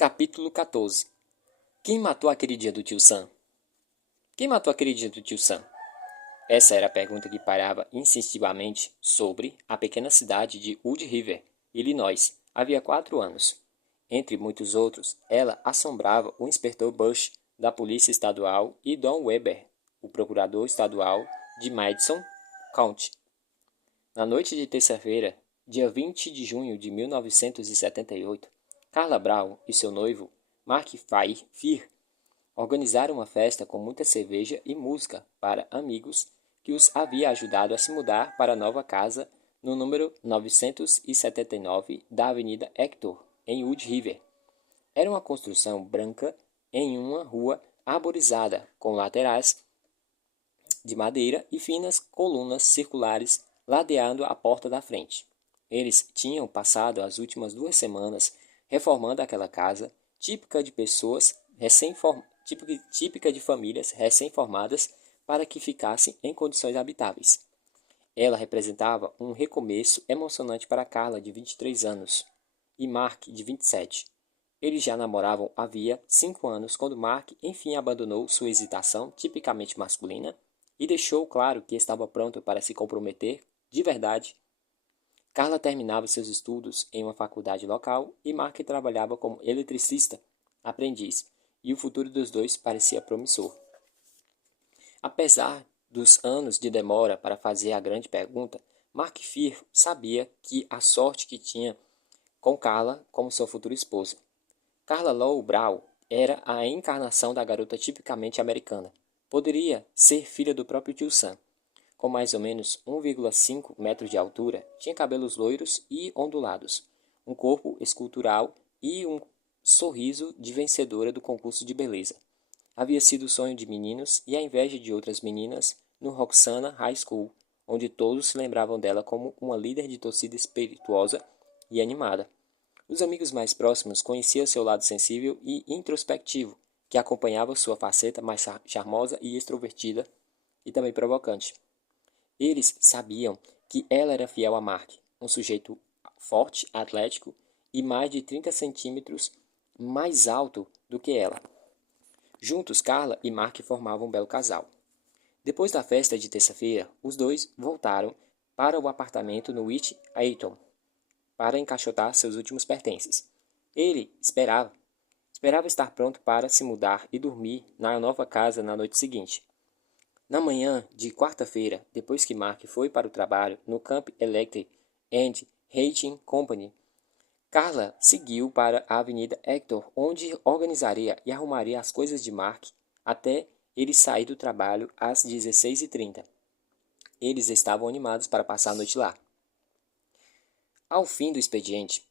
Capítulo 14. Quem matou aquele dia do tio Sam? Quem matou aquele dia do tio Sam? Essa era a pergunta que pairava instintivamente sobre a pequena cidade de Wood River, Illinois, havia 4 anos. Entre muitos outros, ela assombrava o inspetor Bush, da Polícia Estadual, e Don Weber, o procurador estadual de Madison County. Na noite de terça-feira, dia 20 de junho de 1978, Carla Brown e seu noivo, Mark Fear, organizaram uma festa com muita cerveja e música para amigos que os havia ajudado a se mudar para a nova casa no número 979 da Avenida Hector, em Wood River. Era uma construção branca em uma rua arborizada, com laterais de madeira e finas colunas circulares ladeando a porta da frente. Eles tinham passado as últimas 2 semanas reformando aquela casa, típica de pessoas típica de famílias recém-formadas, para que ficassem em condições habitáveis. Ela representava um recomeço emocionante para Carla, de 23 anos, e Mark, de 27. Eles já namoravam havia 5 anos quando Mark enfim abandonou sua hesitação tipicamente masculina e deixou claro que estava pronto para se comprometer de verdade. Carla terminava seus estudos em uma faculdade local e Mark trabalhava como eletricista, aprendiz, e o futuro dos dois parecia promissor. Apesar dos anos de demora para fazer a grande pergunta, Mark Fear sabia que a sorte que tinha com Carla como sua futura esposa. Carla Lowell Brown era a encarnação da garota tipicamente americana. Poderia ser filha do próprio tio Sam. Com mais ou menos 1,5 metros de altura, tinha cabelos loiros e ondulados, um corpo escultural e um sorriso de vencedora do concurso de beleza. Havia sido o sonho de meninos e a inveja de outras meninas no Roxana High School, onde todos se lembravam dela como uma líder de torcida espirituosa e animada. Os amigos mais próximos conheciam seu lado sensível e introspectivo, que acompanhava sua faceta mais charmosa e extrovertida, e também provocante. Eles sabiam que ela era fiel a Mark, um sujeito forte, atlético e mais de 30 centímetros mais alto do que ela. Juntos, Carla e Mark formavam um belo casal. Depois da festa de terça-feira, os dois voltaram para o apartamento no West Aiton para encaixotar seus últimos pertences. Ele esperava estar pronto para se mudar e dormir na nova casa na noite seguinte. Na manhã de quarta-feira, depois que Mark foi para o trabalho no Camp Electric and Heating Company, Carla seguiu para a Avenida Hector, onde organizaria e arrumaria as coisas de Mark até ele sair do trabalho às 16h30. Eles estavam animados para passar a noite lá. Ao fim do expediente,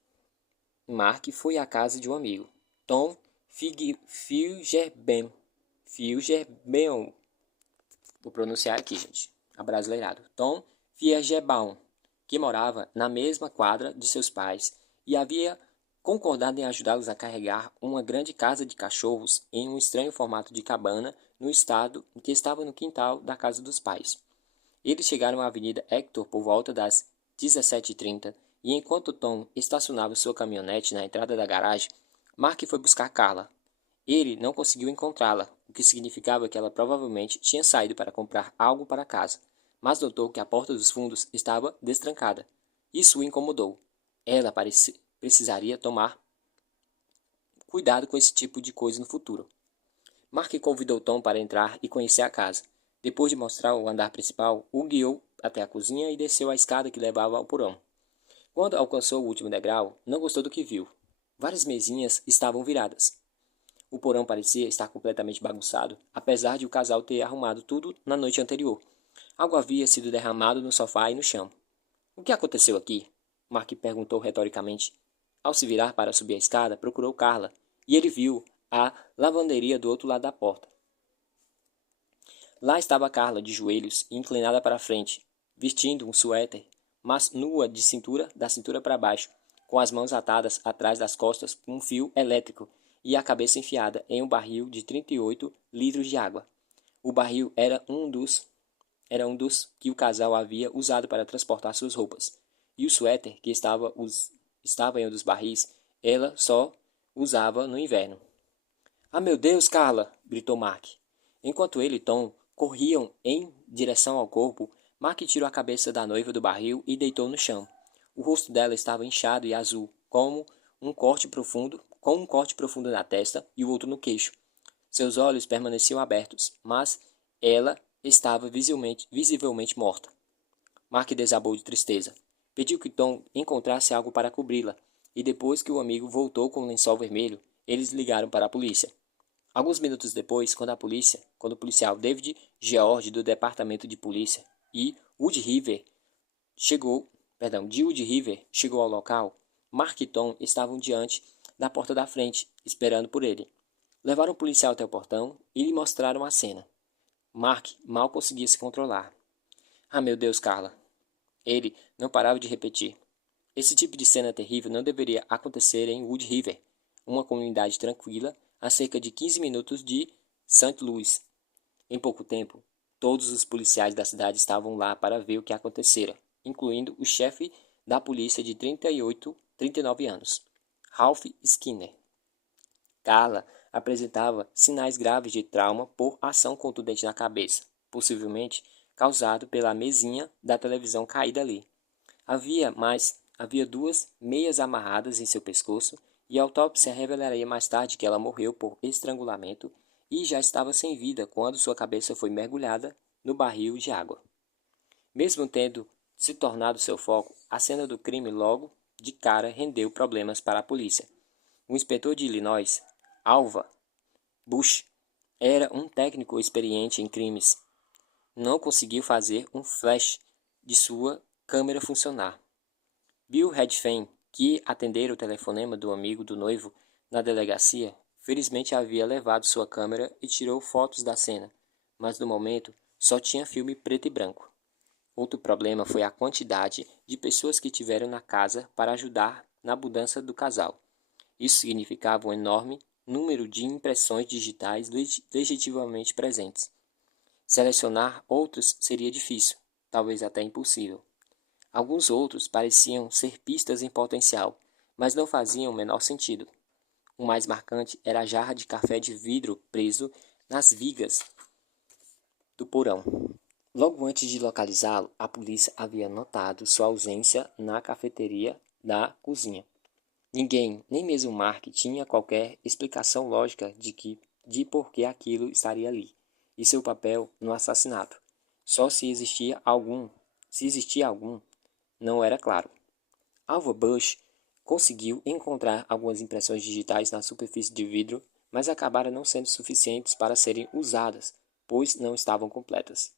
Mark foi à casa de um amigo, Tom Filgerben. Vou pronunciar aqui, gente, abrasileirado. Tom Fiergebaum, que morava na mesma quadra de seus pais e havia concordado em ajudá-los a carregar uma grande casa de cachorros em um estranho formato de cabana no estado que estava no quintal da casa dos pais. Eles chegaram à Avenida Hector por volta das 17h30 e enquanto Tom estacionava sua caminhonete na entrada da garagem, Mark foi buscar Carla. Ele não conseguiu encontrá-la, o que significava que ela provavelmente tinha saído para comprar algo para casa, mas notou que a porta dos fundos estava destrancada. Isso o incomodou. Ela precisaria tomar cuidado com esse tipo de coisa no futuro. Mark convidou Tom para entrar e conhecer a casa. Depois de mostrar o andar principal, o guiou até a cozinha e desceu a escada que levava ao porão. Quando alcançou o último degrau, não gostou do que viu. Várias mesinhas estavam viradas. O porão parecia estar completamente bagunçado, apesar de o casal ter arrumado tudo na noite anterior. Algo havia sido derramado no sofá e no chão. O que aconteceu aqui? Mark perguntou retoricamente. Ao se virar para subir a escada, procurou Carla, e ele viu a lavanderia do outro lado da porta. Lá estava Carla, de joelhos e inclinada para a frente, vestindo um suéter, mas nua da cintura para baixo, com as mãos atadas atrás das costas com um fio elétrico e a cabeça enfiada em um barril de 38 litros de água. O barril era um dos que o casal havia usado para transportar suas roupas, e o suéter que estava em um dos barris, ela só usava no inverno. Ah, meu Deus, Carla! Gritou Mark. Enquanto ele e Tom corriam em direção ao corpo, Mark tirou a cabeça da noiva do barril e deitou no chão. O rosto dela estava inchado e azul, com um corte profundo na testa e o outro no queixo. Seus olhos permaneciam abertos, mas ela estava visivelmente morta. Mark desabou de tristeza. Pediu que Tom encontrasse algo para cobri-la, e depois que o amigo voltou com o lençol vermelho, eles ligaram para a polícia. Alguns minutos depois, quando o policial David George do Departamento de Polícia e de Wood River chegou ao local, Mark e Tom estavam diante da porta da frente, esperando por ele. Levaram o policial até o portão e lhe mostraram a cena. Mark mal conseguia se controlar. Ah, meu Deus, Carla! Ele não parava de repetir. Esse tipo de cena terrível não deveria acontecer em Wood River, uma comunidade tranquila a cerca de 15 minutos de St. Louis. Em pouco tempo, todos os policiais da cidade estavam lá para ver o que acontecera, incluindo o chefe da polícia de 39 anos, Ralph Skinner. Carla apresentava sinais graves de trauma por ação contundente na cabeça, possivelmente causado pela mesinha da televisão caída ali. Havia duas meias amarradas em seu pescoço e a autópsia revelaria mais tarde que ela morreu por estrangulamento e já estava sem vida quando sua cabeça foi mergulhada no barril de água. Mesmo tendo se tornado seu foco, a cena do crime logo de cara rendeu problemas para a polícia. O inspetor de Illinois, Alva Bush, era um técnico experiente em crimes. Não conseguiu fazer um flash de sua câmera funcionar. Bill Redfern, que atendera o telefonema do amigo do noivo na delegacia, felizmente havia levado sua câmera e tirou fotos da cena, mas no momento só tinha filme preto e branco. Outro problema foi a quantidade de pessoas que tiveram na casa para ajudar na mudança do casal. Isso significava um enorme número de impressões digitais legitimamente presentes. Selecionar outros seria difícil, talvez até impossível. Alguns outros pareciam ser pistas em potencial, mas não faziam o menor sentido. O mais marcante era a jarra de café de vidro preso nas vigas do porão. Logo antes de localizá-lo, a polícia havia notado sua ausência na cafeteria da cozinha. Ninguém, nem mesmo Mark, tinha qualquer explicação lógica de por que aquilo estaria ali, e seu papel no assassinato. Só se existia algum, não era claro. Alva Bush conseguiu encontrar algumas impressões digitais na superfície de vidro, mas acabaram não sendo suficientes para serem usadas, pois não estavam completas.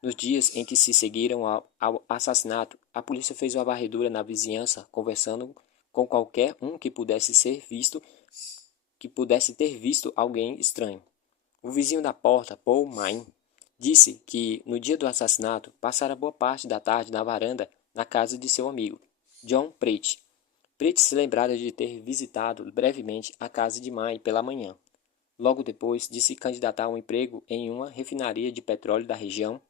Nos dias em que se seguiram ao assassinato, a polícia fez uma varredura na vizinhança, conversando com qualquer um que pudesse ter visto alguém estranho. O vizinho da porta, Paul Main, disse que, no dia do assassinato, passara boa parte da tarde na varanda na casa de seu amigo, John Prate. Prate se lembrara de ter visitado brevemente a casa de Mai pela manhã, logo depois de se candidatar a um emprego em uma refinaria de petróleo da região,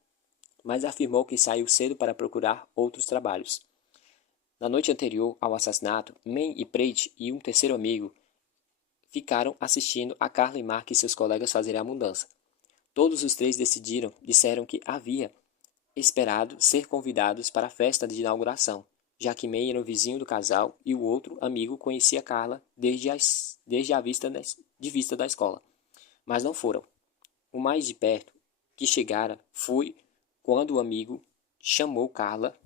mas afirmou que saiu cedo para procurar outros trabalhos. Na noite anterior ao assassinato, May e Prate e um terceiro amigo ficaram assistindo a Carla e Mark e seus colegas fazerem a mudança. Todos os três disseram que havia esperado ser convidados para a festa de inauguração, já que May era o vizinho do casal e o outro amigo conhecia Carla desde a vista da escola. Mas não foram. O mais de perto que chegara foi quando o amigo chamou Carla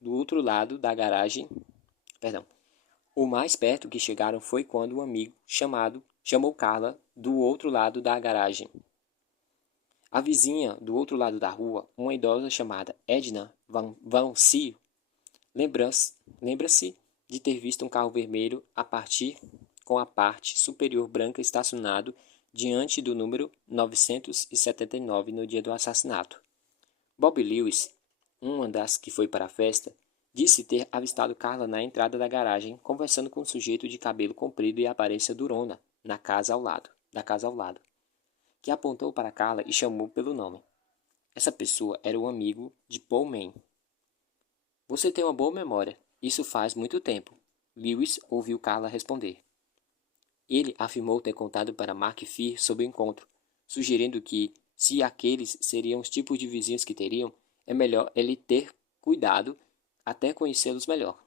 do outro lado da garagem. O mais perto que chegaram foi quando o amigo chamou Carla do outro lado da garagem. A vizinha do outro lado da rua, uma idosa chamada Edna Van Zyl, lembra-se de ter visto um carro vermelho com a parte superior branca estacionado diante do número 979 no dia do assassinato. Bob Lewis, uma das que foi para a festa, disse ter avistado Carla na entrada da garagem conversando com um sujeito de cabelo comprido e aparência durona da casa ao lado, que apontou para Carla e chamou pelo nome. Essa pessoa era um amigo de Paul Main. Você tem uma boa memória. Isso faz muito tempo. Lewis ouviu Carla responder. Ele afirmou ter contado para Mark Fear sobre o encontro, sugerindo que, se aqueles seriam os tipos de vizinhos que teriam, é melhor ele ter cuidado até conhecê-los melhor.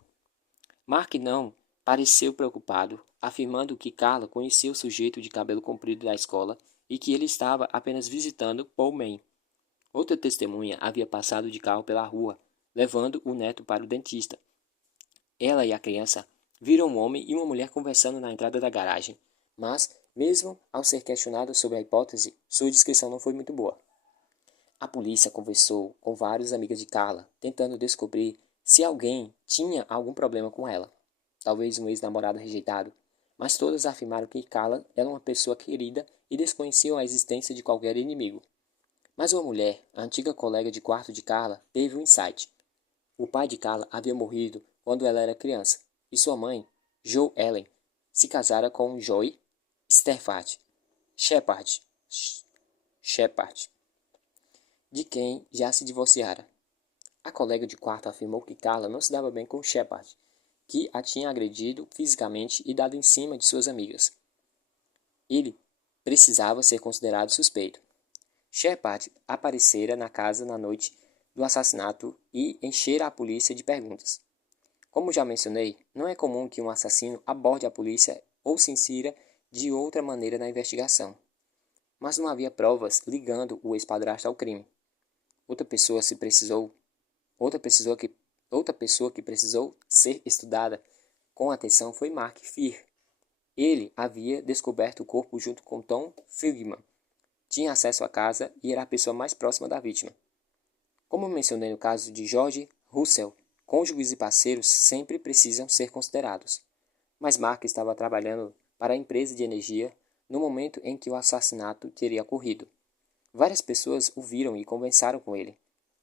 Mark não pareceu preocupado, afirmando que Carla conhecia o sujeito de cabelo comprido da escola e que ele estava apenas visitando Paul Main. Outra testemunha havia passado de carro pela rua, levando o neto para o dentista. Ela e a criança viram um homem e uma mulher conversando na entrada da garagem, mas, mesmo ao ser questionado sobre a hipótese, sua descrição não foi muito boa. A polícia conversou com vários amigos de Carla, tentando descobrir se alguém tinha algum problema com ela. Talvez um ex-namorado rejeitado, mas todas afirmaram que Carla era uma pessoa querida e desconheciam a existência de qualquer inimigo. Mas uma mulher, a antiga colega de quarto de Carla, teve um insight. O pai de Carla havia morrido quando ela era criança, e sua mãe, Jo Ellen, se casara com Joy Shepard, de quem já se divorciara. A colega de quarto afirmou que Carla não se dava bem com Shepard, que a tinha agredido fisicamente e dado em cima de suas amigas. Ele precisava ser considerado suspeito. Shepard aparecera na casa na noite do assassinato e enchera a polícia de perguntas. Como já mencionei, não é comum que um assassino aborde a polícia ou se insira de outra maneira na investigação. Mas não havia provas ligando o ex-padrasto ao crime. Outra pessoa que precisou ser estudada com atenção foi Mark Fear. Ele havia descoberto o corpo junto com Tom Figman. Tinha acesso à casa e era a pessoa mais próxima da vítima. Como mencionei no caso de George Russell, cônjuges e parceiros sempre precisam ser considerados. Mas Mark estava trabalhando para a empresa de energia no momento em que o assassinato teria ocorrido. Várias pessoas o viram e conversaram com ele.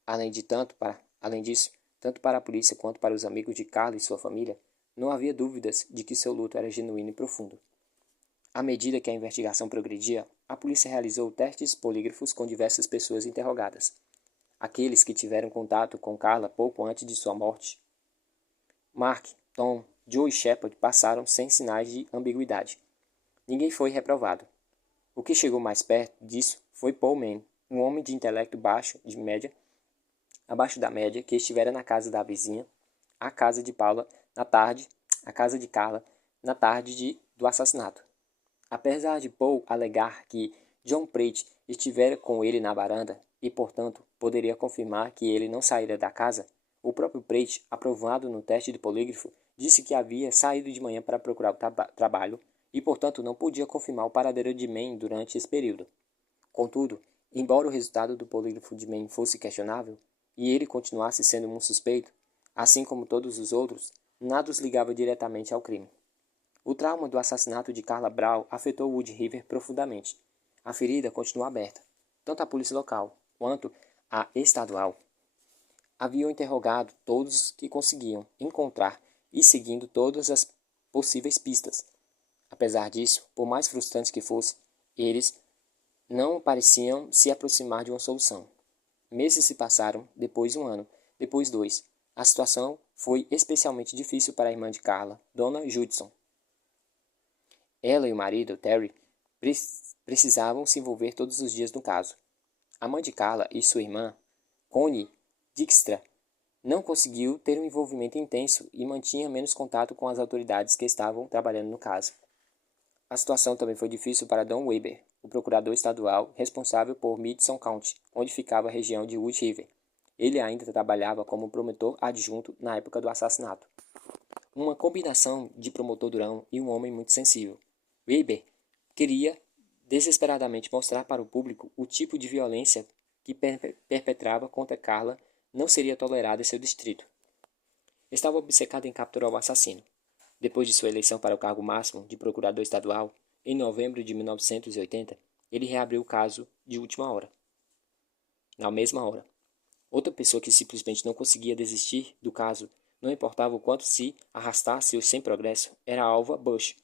Além disso, tanto para a polícia quanto para os amigos de Carla e sua família, não havia dúvidas de que seu luto era genuíno e profundo. À medida que a investigação progredia, a polícia realizou testes polígrafos com diversas pessoas interrogadas. Aqueles que tiveram contato com Carla pouco antes de sua morte. Mark, Tom, Joe e Shepard passaram sem sinais de ambiguidade. Ninguém foi reprovado. O que chegou mais perto disso foi Paul Mann, um homem de intelecto abaixo da média, que estivera na casa da vizinha, a casa de Carla, na tarde do assassinato. Apesar de Paul alegar que John Pratt estivera com ele na varanda e, portanto, poderia confirmar que ele não saíra da casa, o próprio Pratt, aprovado no teste de polígrafo, disse que havia saído de manhã para procurar o trabalho e, portanto, não podia confirmar o paradeiro de Mann durante esse período. Contudo, embora o resultado do polígrafo de Mann fosse questionável e ele continuasse sendo um suspeito, assim como todos os outros, nada os ligava diretamente ao crime. O trauma do assassinato de Carla Brown afetou Wood River profundamente. A ferida continua aberta. Tanto a polícia local quanto a estadual haviam interrogado todos que conseguiam encontrar e seguindo todas as possíveis pistas. Apesar disso, por mais frustrantes que fosse, eles não pareciam se aproximar de uma solução. Meses se passaram, depois um ano, depois dois. A situação foi especialmente difícil para a irmã de Carla, Dona Judson. Ela e o marido, Terry, precisavam se envolver todos os dias no caso. A mãe de Carla e sua irmã, Connie Dykstra, não conseguiu ter um envolvimento intenso e mantinha menos contato com as autoridades que estavam trabalhando no caso. A situação também foi difícil para Don Weber, o procurador estadual responsável por Madison County, onde ficava a região de Wood River. Ele ainda trabalhava como promotor adjunto na época do assassinato. Uma combinação de promotor durão e um homem muito sensível. Weber queria desesperadamente mostrar para o público o tipo de violência que perpetrava contra Carla não seria tolerada em seu distrito. Estava obcecado em capturar o assassino. Depois de sua eleição para o cargo máximo de procurador estadual, em novembro de 1980, ele reabriu o caso de última hora. Na mesma hora. Outra pessoa que simplesmente não conseguia desistir do caso, não importava o quanto se arrastasse sem progresso, era Alva Bush.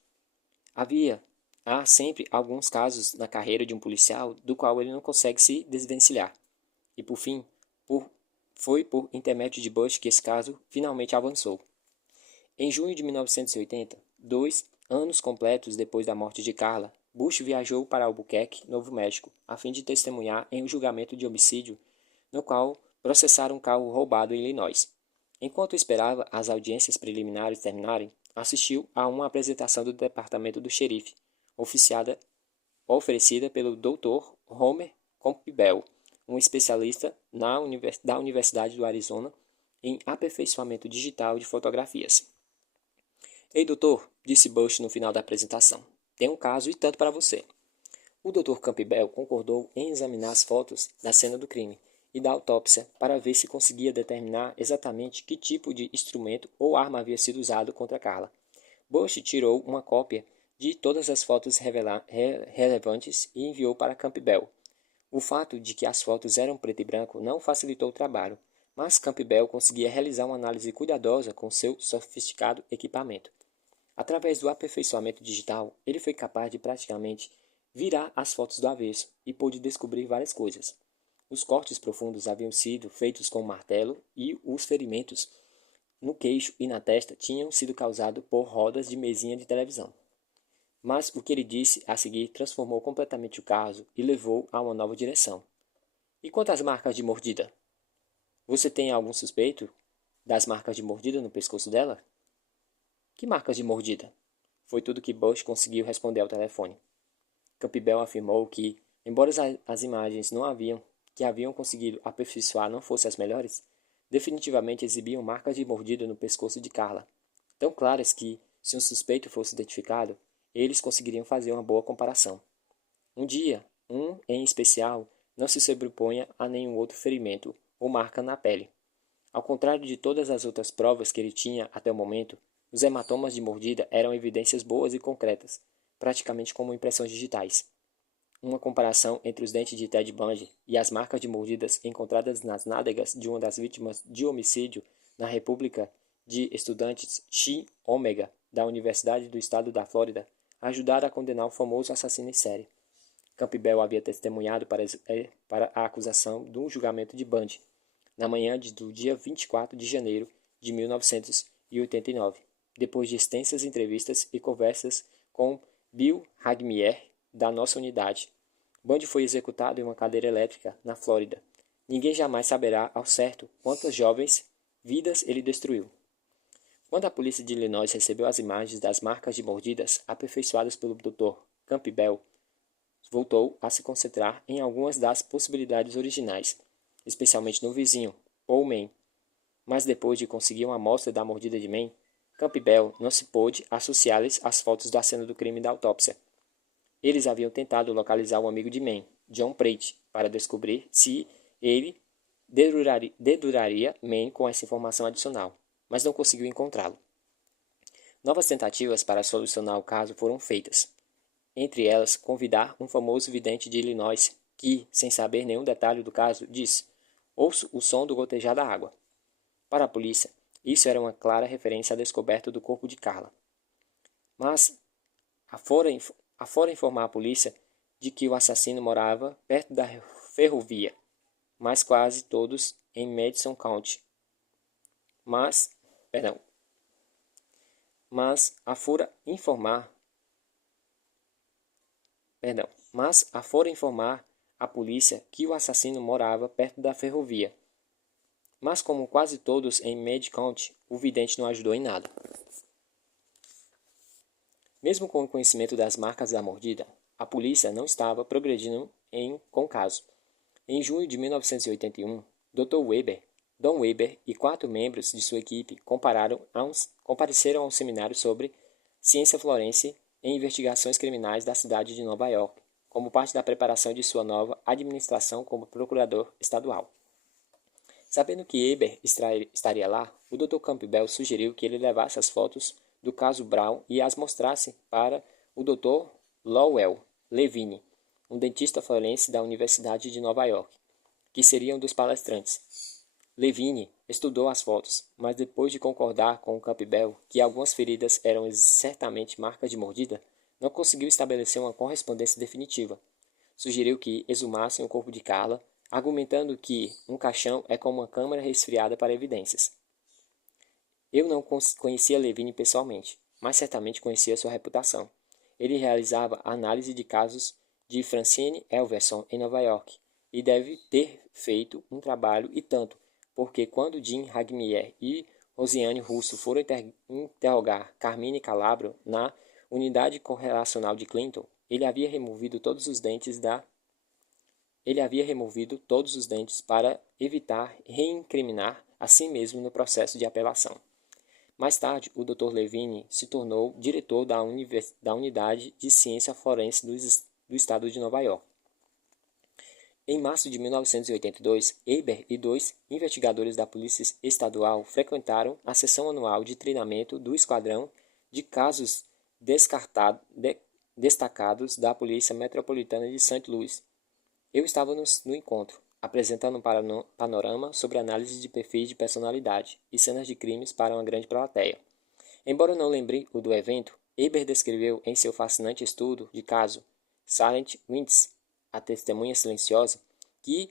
Há sempre alguns casos na carreira de um policial do qual ele não consegue se desvencilhar. E por fim, foi por intermédio de Bush que esse caso finalmente avançou. Em junho de 1980, dois Anos completos depois da morte de Carla, Bush viajou para Albuquerque, Novo México, a fim de testemunhar em um julgamento de homicídio, no qual processaram um carro roubado em Illinois. Enquanto esperava as audiências preliminares terminarem, assistiu a uma apresentação do departamento do xerife, oferecida pelo Dr. Homer Campbell, um especialista da Universidade do Arizona em aperfeiçoamento digital de fotografias. Ei, doutor, disse Bush no final da apresentação, tem um caso e tanto para você. O Dr. Campbell concordou em examinar as fotos da cena do crime e da autópsia para ver se conseguia determinar exatamente que tipo de instrumento ou arma havia sido usado contra Carla. Bush tirou uma cópia de todas as fotos relevantes e enviou para Campbell. O fato de que as fotos eram preto e branco não facilitou o trabalho, mas Campbell conseguia realizar uma análise cuidadosa com seu sofisticado equipamento. Através do aperfeiçoamento digital, ele foi capaz de praticamente virar as fotos do avesso e pôde descobrir várias coisas. Os cortes profundos haviam sido feitos com um martelo e os ferimentos no queixo e na testa tinham sido causados por rodas de mesinha de televisão. Mas o que ele disse a seguir transformou completamente o caso e levou a uma nova direção. E quanto às marcas de mordida? Você tem algum suspeito das marcas de mordida no pescoço dela? Que marcas de mordida? Foi tudo que Bush conseguiu responder ao telefone. Campbell afirmou que, embora as imagens que haviam conseguido aperfeiçoar não fossem as melhores, definitivamente exibiam marcas de mordida no pescoço de Carla, tão claras que, se um suspeito fosse identificado, eles conseguiriam fazer uma boa comparação. Um dia, em especial, não se sobrepunha a nenhum outro ferimento ou marca na pele. Ao contrário de todas as outras provas que ele tinha até o momento, os hematomas de mordida eram evidências boas e concretas, praticamente como impressões digitais. Uma comparação entre os dentes de Ted Bundy e as marcas de mordidas encontradas nas nádegas de uma das vítimas de homicídio na República de Estudantes Chi Omega da Universidade do Estado da Flórida ajudaram a condenar o famoso assassino em série. Campbell havia testemunhado para a acusação do julgamento de Bundy na manhã do dia 24 de janeiro de 1989, depois de extensas entrevistas e conversas com Bill Hagmaier, da nossa unidade. Bundy foi executado em uma cadeira elétrica na Flórida. Ninguém jamais saberá ao certo quantas jovens vidas ele destruiu. Quando a polícia de Illinois recebeu as imagens das marcas de mordidas aperfeiçoadas pelo Dr. Campbell, voltou a se concentrar em algumas das possibilidades originais, especialmente no vizinho, Paul Mann. Mas depois de conseguir uma amostra da mordida de Mann, Campbell não se pôde associá-las às fotos da cena do crime e da autópsia. Eles haviam tentado localizar um amigo de Mann, John Prate, para descobrir se ele deduraria Mann com essa informação adicional, mas não conseguiu encontrá-lo. Novas tentativas para solucionar o caso foram feitas. Entre elas, convidar um famoso vidente de Illinois que, sem saber nenhum detalhe do caso, disse: "Ouço o som do gotejar da água." Para a polícia, isso era uma clara referência à descoberta do corpo de Carla. Mas, afora informar a polícia de que o assassino morava perto da ferrovia, mas quase todos em Madison County. Mas afora informar a polícia que o assassino morava perto da ferrovia. Mas como quase todos em Madison County, o vidente não ajudou em nada. Mesmo com o conhecimento das marcas da mordida, a polícia não estava progredindo com o caso. Em junho de 1981, Don Weber e 4 membros de sua equipe compareceram a um seminário sobre ciência forense em investigações criminais da cidade de Nova York, como parte da preparação de sua nova administração como procurador estadual. Sabendo que Weber estaria lá, o Dr. Campbell sugeriu que ele levasse as fotos do caso Brown e as mostrasse para o Dr. Lowell Levine, um dentista forense da Universidade de Nova York, que seria um dos palestrantes. Levine estudou as fotos, mas depois de concordar com Campbell que algumas feridas eram certamente marcas de mordida, não conseguiu estabelecer uma correspondência definitiva. Sugeriu que exumassem o corpo de Carla, argumentando que um caixão é como uma câmara resfriada para evidências. Eu não conhecia Levine pessoalmente, mas certamente conhecia sua reputação. Ele realizava análise de casos de Francine Elverson em Nova York e deve ter feito um trabalho e tanto, porque quando Jim Hagmier e Rosiane Russo foram interrogar Carmine Calabro na unidade correlacional de Clinton, ele havia removido todos os dentes para evitar reincriminar a si mesmo no processo de apelação. Mais tarde, o Dr. Levine se tornou diretor da Unidade de Ciência Forense do Estado de Nova York. Em março de 1982, Eber e 2 investigadores da Polícia Estadual frequentaram a sessão anual de treinamento do Esquadrão de Casos Destacados da Polícia Metropolitana de St. Louis. Eu estava no encontro, apresentando um panorama sobre análise de perfis de personalidade e cenas de crimes para uma grande plateia. Embora não lembre o do evento, Eber descreveu em seu fascinante estudo de caso Silent Witness, a testemunha silenciosa, que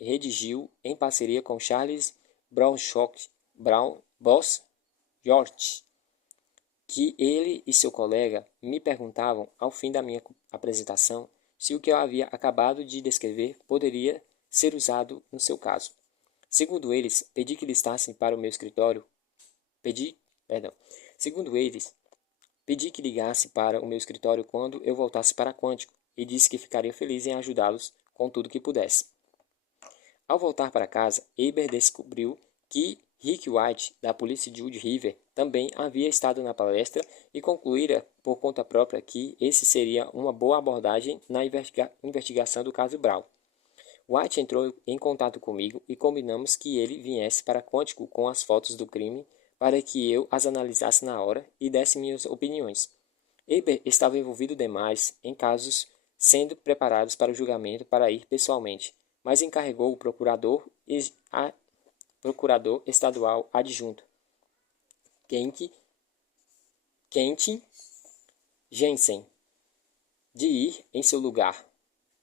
redigiu em parceria com Charles Boss George, que ele e seu colega me perguntavam ao fim da minha apresentação se o que eu havia acabado de descrever poderia ser usado no seu caso. Segundo eles, pedi que ligassem para o meu escritório quando eu voltasse para Quântico e disse que ficaria feliz em ajudá-los com tudo que pudesse. Ao voltar para casa, Eber descobriu que Rick White, da polícia de Wood River, também havia estado na palestra e concluíra por conta própria que esse seria uma boa abordagem na investigação do caso Brown. White entrou em contato comigo e combinamos que ele viesse para Quântico com as fotos do crime para que eu as analisasse na hora e desse minhas opiniões. Eber estava envolvido demais em casos sendo preparados para o julgamento para ir pessoalmente, mas encarregou o procurador estadual adjunto, Quentin Jensen, de ir em seu lugar,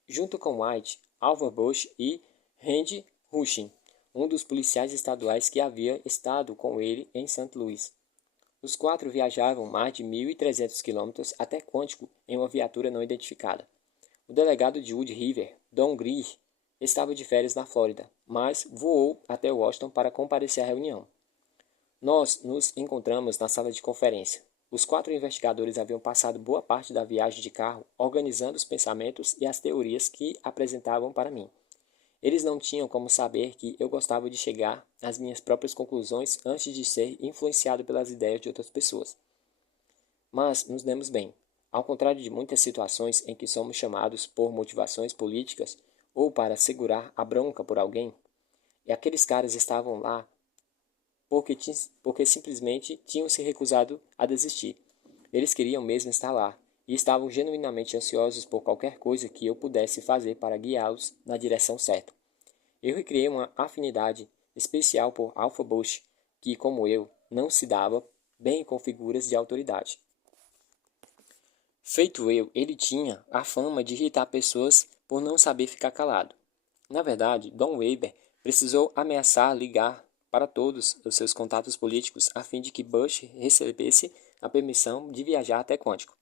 junto com White, Alva Bush e Randy Rushing, um dos policiais estaduais que havia estado com ele em St. Louis. Os 4 viajavam mais de 1.300 quilômetros até Quântico em uma viatura não identificada. O delegado de Wood River, Don Greer, estava de férias na Flórida, mas voou até Washington para comparecer à reunião. Nós nos encontramos na sala de conferência. Os 4 investigadores haviam passado boa parte da viagem de carro organizando os pensamentos e as teorias que apresentavam para mim. Eles não tinham como saber que eu gostava de chegar às minhas próprias conclusões antes de ser influenciado pelas ideias de outras pessoas. Mas nos demos bem. Ao contrário de muitas situações em que somos chamados por motivações políticas ou para segurar a bronca por alguém, e aqueles caras estavam lá porque simplesmente tinham se recusado a desistir. Eles queriam mesmo estar lá e estavam genuinamente ansiosos por qualquer coisa que eu pudesse fazer para guiá-los na direção certa. Eu criei uma afinidade especial por Alpha Bush, que, como eu, não se dava bem com figuras de autoridade. Feito eu, ele tinha a fama de irritar pessoas por não saber ficar calado. Na verdade, Don Weber precisou ameaçar ligar para todos os seus contatos políticos a fim de que Bush recebesse a permissão de viajar até Quântico.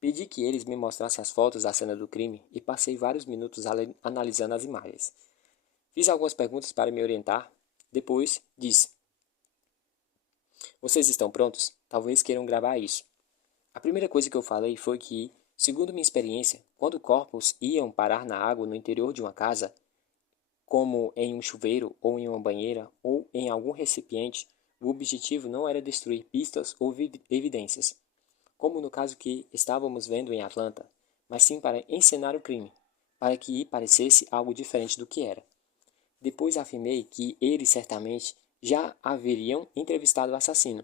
Pedi que eles me mostrassem as fotos da cena do crime e passei vários minutos analisando as imagens. Fiz algumas perguntas para me orientar. Depois disse: "Vocês estão prontos? Talvez queiram gravar isso." A primeira coisa que eu falei foi que, segundo minha experiência, quando corpos iam parar na água no interior de uma casa, como em um chuveiro ou em uma banheira ou em algum recipiente, o objetivo não era destruir pistas ou evidências, como no caso que estávamos vendo em Atlanta, mas sim para encenar o crime, para que parecesse algo diferente do que era. Depois afirmei que eles certamente já haveriam entrevistado o assassino.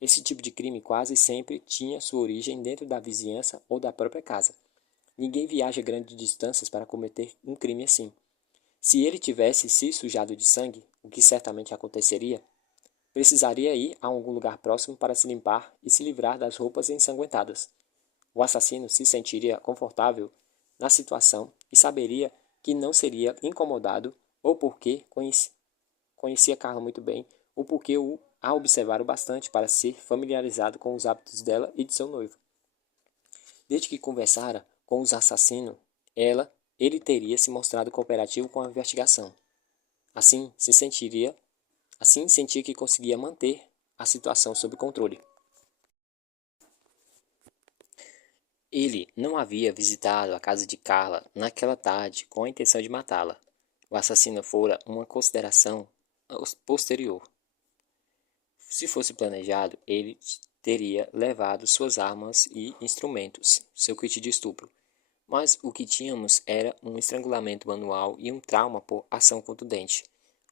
Esse tipo de crime quase sempre tinha sua origem dentro da vizinhança ou da própria casa. Ninguém viaja grandes distâncias para cometer um crime assim. Se ele tivesse se sujado de sangue, o que certamente aconteceria, precisaria ir a algum lugar próximo para se limpar e se livrar das roupas ensanguentadas. O assassino se sentiria confortável na situação e saberia que não seria incomodado ou porque conhecia Carla muito bem ou porque o a observar o bastante para ser familiarizado com os hábitos dela e de seu noivo. Desde que conversara com os assassinos, ele teria se mostrado cooperativo com a investigação. Assim, sentia que conseguia manter a situação sob controle. Ele não havia visitado a casa de Carla naquela tarde com a intenção de matá-la. O assassino fora uma consideração posterior. Se fosse planejado, ele teria levado suas armas e instrumentos, seu kit de estupro. Mas o que tínhamos era um estrangulamento manual e um trauma por ação contundente,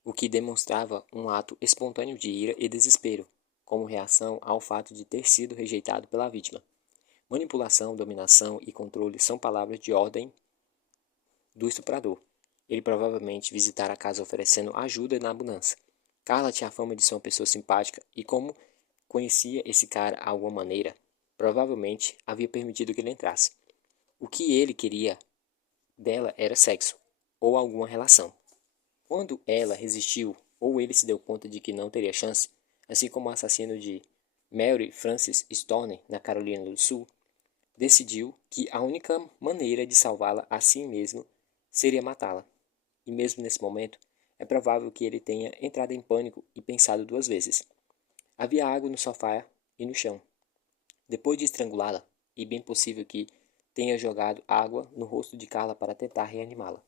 o que demonstrava um ato espontâneo de ira e desespero, como reação ao fato de ter sido rejeitado pela vítima. Manipulação, dominação e controle são palavras de ordem do estuprador. Ele provavelmente visitara a casa oferecendo ajuda na abundância. Carla tinha a fama de ser uma pessoa simpática e, como conhecia esse cara de alguma maneira, provavelmente havia permitido que ele entrasse. O que ele queria dela era sexo, ou alguma relação. Quando ela resistiu, ou ele se deu conta de que não teria chance, assim como o assassino de Mary Frances Storney, na Carolina do Sul, decidiu que a única maneira de salvá-la a si mesmo seria matá-la. E mesmo nesse momento, é provável que ele tenha entrado em pânico e pensado 2 vezes. Havia água no sofá e no chão. Depois de estrangulá-la, e bem possível que tenha jogado água no rosto de Carla para tentar reanimá-la.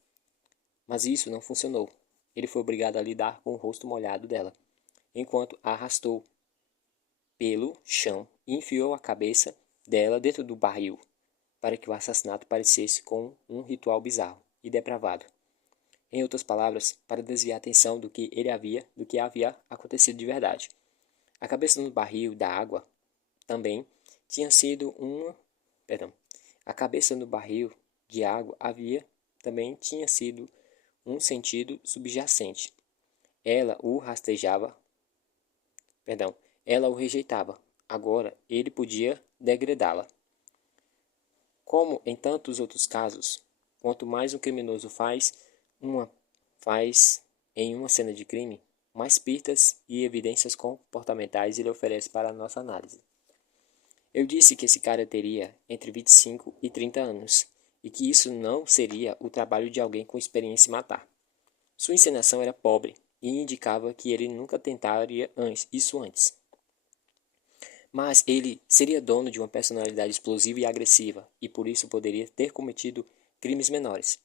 Mas isso não funcionou. Ele foi obrigado a lidar com o rosto molhado dela, enquanto a arrastou pelo chão e enfiou a cabeça dela dentro do barril, para que o assassinato parecesse com um ritual bizarro e depravado. Em outras palavras, para desviar a atenção do que havia acontecido de verdade. A cabeça no barril da água também tinha sido uma... A cabeça no barril de água também tinha sido um sentido subjacente. Ela o rastejava, ela o rejeitava. Agora ele podia degradá-la. Como em tantos outros casos, quanto mais um criminoso faz em uma cena de crime, mais pistas e evidências comportamentais ele oferece para a nossa análise. Eu disse que esse cara teria entre 25 e 30 anos, e que isso não seria o trabalho de alguém com experiência em matar. Sua encenação era pobre e indicava que ele nunca tentaria isso antes. Mas ele seria dono de uma personalidade explosiva e agressiva, e por isso poderia ter cometido crimes menores.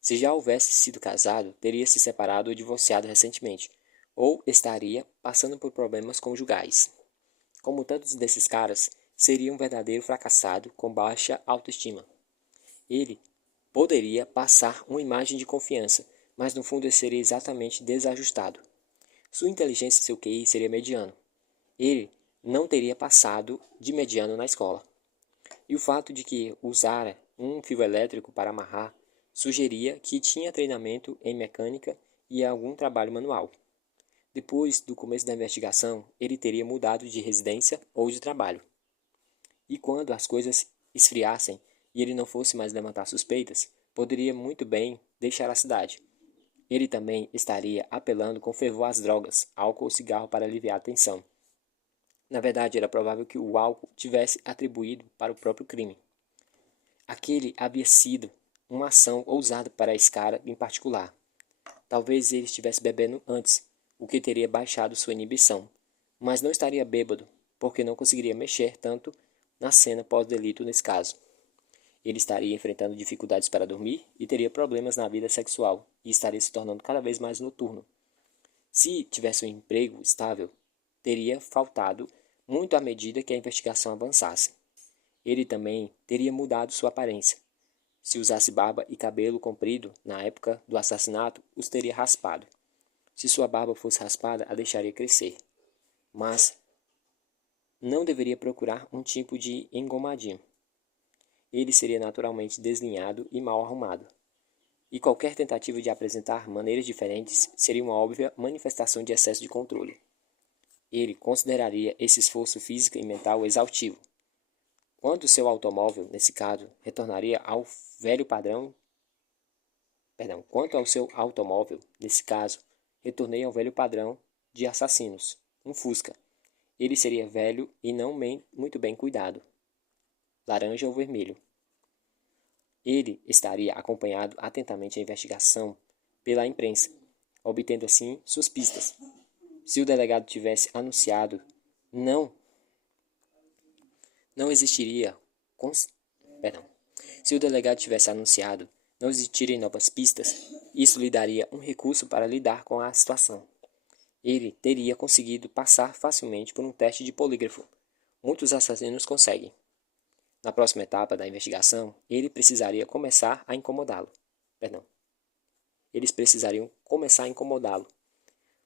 Se já houvesse sido casado, teria se separado ou divorciado recentemente, ou estaria passando por problemas conjugais. Como tantos desses caras, seria um verdadeiro fracassado com baixa autoestima. Ele poderia passar uma imagem de confiança, mas no fundo ele seria exatamente desajustado. Sua inteligência e seu QI seria mediano. Ele não teria passado de mediano na escola. E o fato de que usara um fio elétrico para amarrar sugeria que tinha treinamento em mecânica e algum trabalho manual. Depois do começo da investigação, ele teria mudado de residência ou de trabalho. E quando as coisas esfriassem e ele não fosse mais levantar suspeitas, poderia muito bem deixar a cidade. Ele também estaria apelando com fervor às drogas, álcool ou cigarro para aliviar a tensão. Na verdade, era provável que o álcool tivesse atribuído para o próprio crime. Aquele havia sido uma ação ousada para esse cara em particular. Talvez ele estivesse bebendo antes, o que teria baixado sua inibição, mas não estaria bêbado, porque não conseguiria mexer tanto na cena pós-delito nesse caso. Ele estaria enfrentando dificuldades para dormir e teria problemas na vida sexual, e estaria se tornando cada vez mais noturno. Se tivesse um emprego estável, teria faltado muito à medida que a investigação avançasse. Ele também teria mudado sua aparência. Se usasse barba e cabelo comprido na época do assassinato, os teria raspado. Se sua barba fosse raspada, a deixaria crescer. Mas não deveria procurar um tipo de engomadinho. Ele seria naturalmente deslinhado e mal arrumado. E qualquer tentativa de apresentar maneiras diferentes seria uma óbvia manifestação de excesso de controle. Ele consideraria esse esforço físico e mental exaustivo. Quando seu automóvel, nesse caso, retornaria ao velho padrão... Quanto ao seu automóvel, nesse caso, retornei ao velho padrão de assassinos. um Fusca. Ele seria velho e não muito bem cuidado. Laranja ou vermelho. Ele estaria acompanhado atentamente à investigação pela imprensa, obtendo assim suas pistas. Se o delegado tivesse anunciado, não, não existiria. Perdão. Se o delegado tivesse anunciado, não existirem novas pistas, isso lhe daria um recurso para lidar com a situação. Ele teria conseguido passar facilmente por um teste de polígrafo. Muitos assassinos conseguem. Na próxima etapa da investigação, ele precisaria começar a incomodá-lo. Perdão. Eles precisariam começar a incomodá-lo.